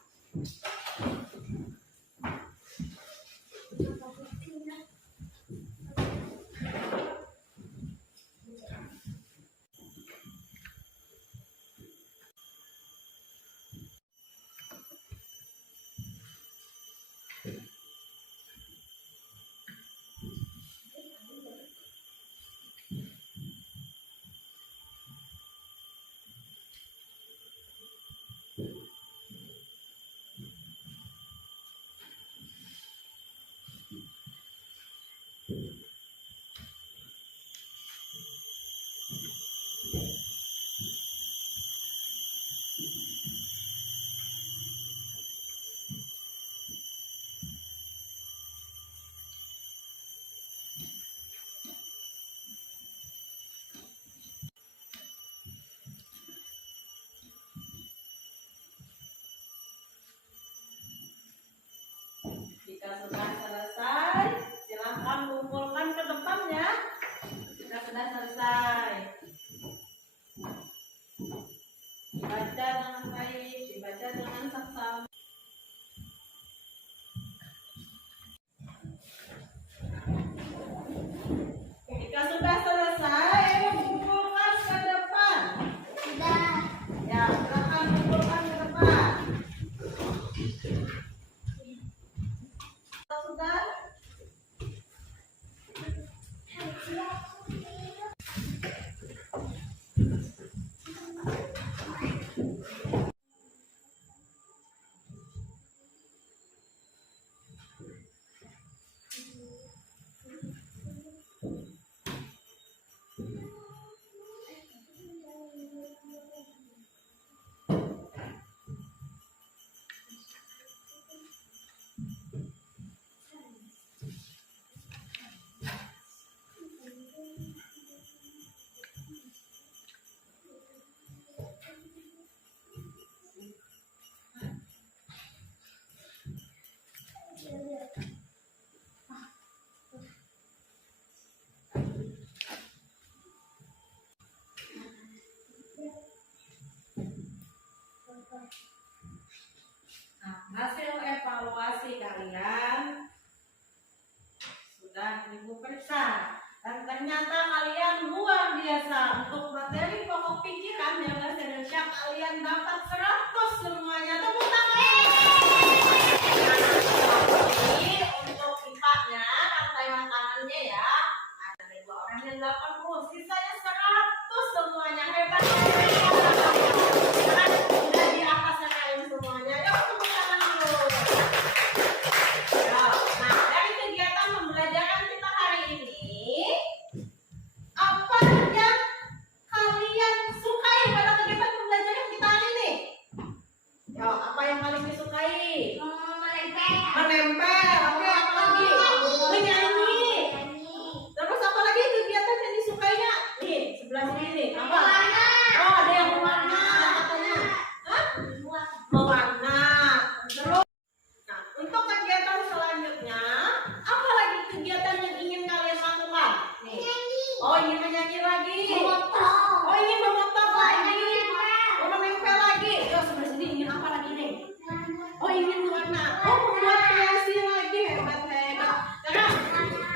Dibaca dengan baik, dibaca dengan seksama. Jika sudah selesai, kumpulkan ke depan. Sudah. Ya, silakan kumpulkan ke depan. Sudah. Nah, hasil evaluasi kalian sudah Ibu periksa dan ternyata kalian luar biasa untuk materi pokok pikiran yang bahasa Indonesia kalian dapat 100 semuanya. Tepuk tangan. Jadi untuk IPA-nya rantai makanannya ya ada 2 orang yang 80, sisanya 100 semuanya. Hebat. Sudah di atasnya kalian semuanya. Yuk tepuk tangan dulu. Nah, dari kegiatan pembelajaran kita hari ini, apa yang kalian sukai pada kegiatan pembelajaran kita hari ini? Ya, apa yang paling disukai? Menempel. Oke, apa lagi? Menyanyi. Terus apa lagi kegiatan yang disukainya? Nih, sebelah sini nih. Apa? Oh, ada yang mewarna katanya. Hah? Mewarna. Terus nah, untuk kegiatan selanjutnya, apa lagi kegiatan yang ingin kalian lakukan? Nih. Oh, ingin menyanyi lagi. Oh, ingin memotong lagi. Oh, menempel lagi. Yo, sebelah sini ingin apa lagi nih? Oh, ingin mewarna. Oh, membuat kreasi lagi. Hebat. Sekarang,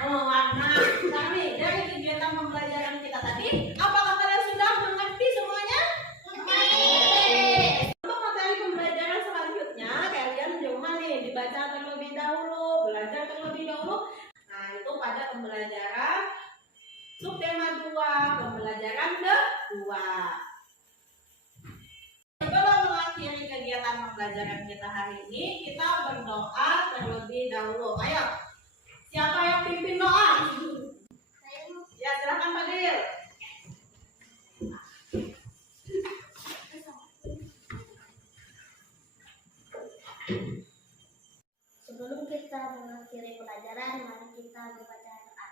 mewarna. Sekarang nih, dari kegiatan pembelajaran kita tadi, apakah kalian sudah mengerti semuanya? Untuk materi pembelajaran selanjutnya, kalian di rumah nih dibaca terlebih dahulu, belajar terlebih dahulu. Nah, itu pada pembelajaran subtema 2, pembelajaran kedua. Sebelum mengakhiri kegiatan pembelajaran kita hari ini, kita berdoa terlebih dahulu. Ayo, siapa yang pimpin doa? Ya, silakan Fadil. Sebelum kita mengakhiri pelajaran, mari kita membaca doa.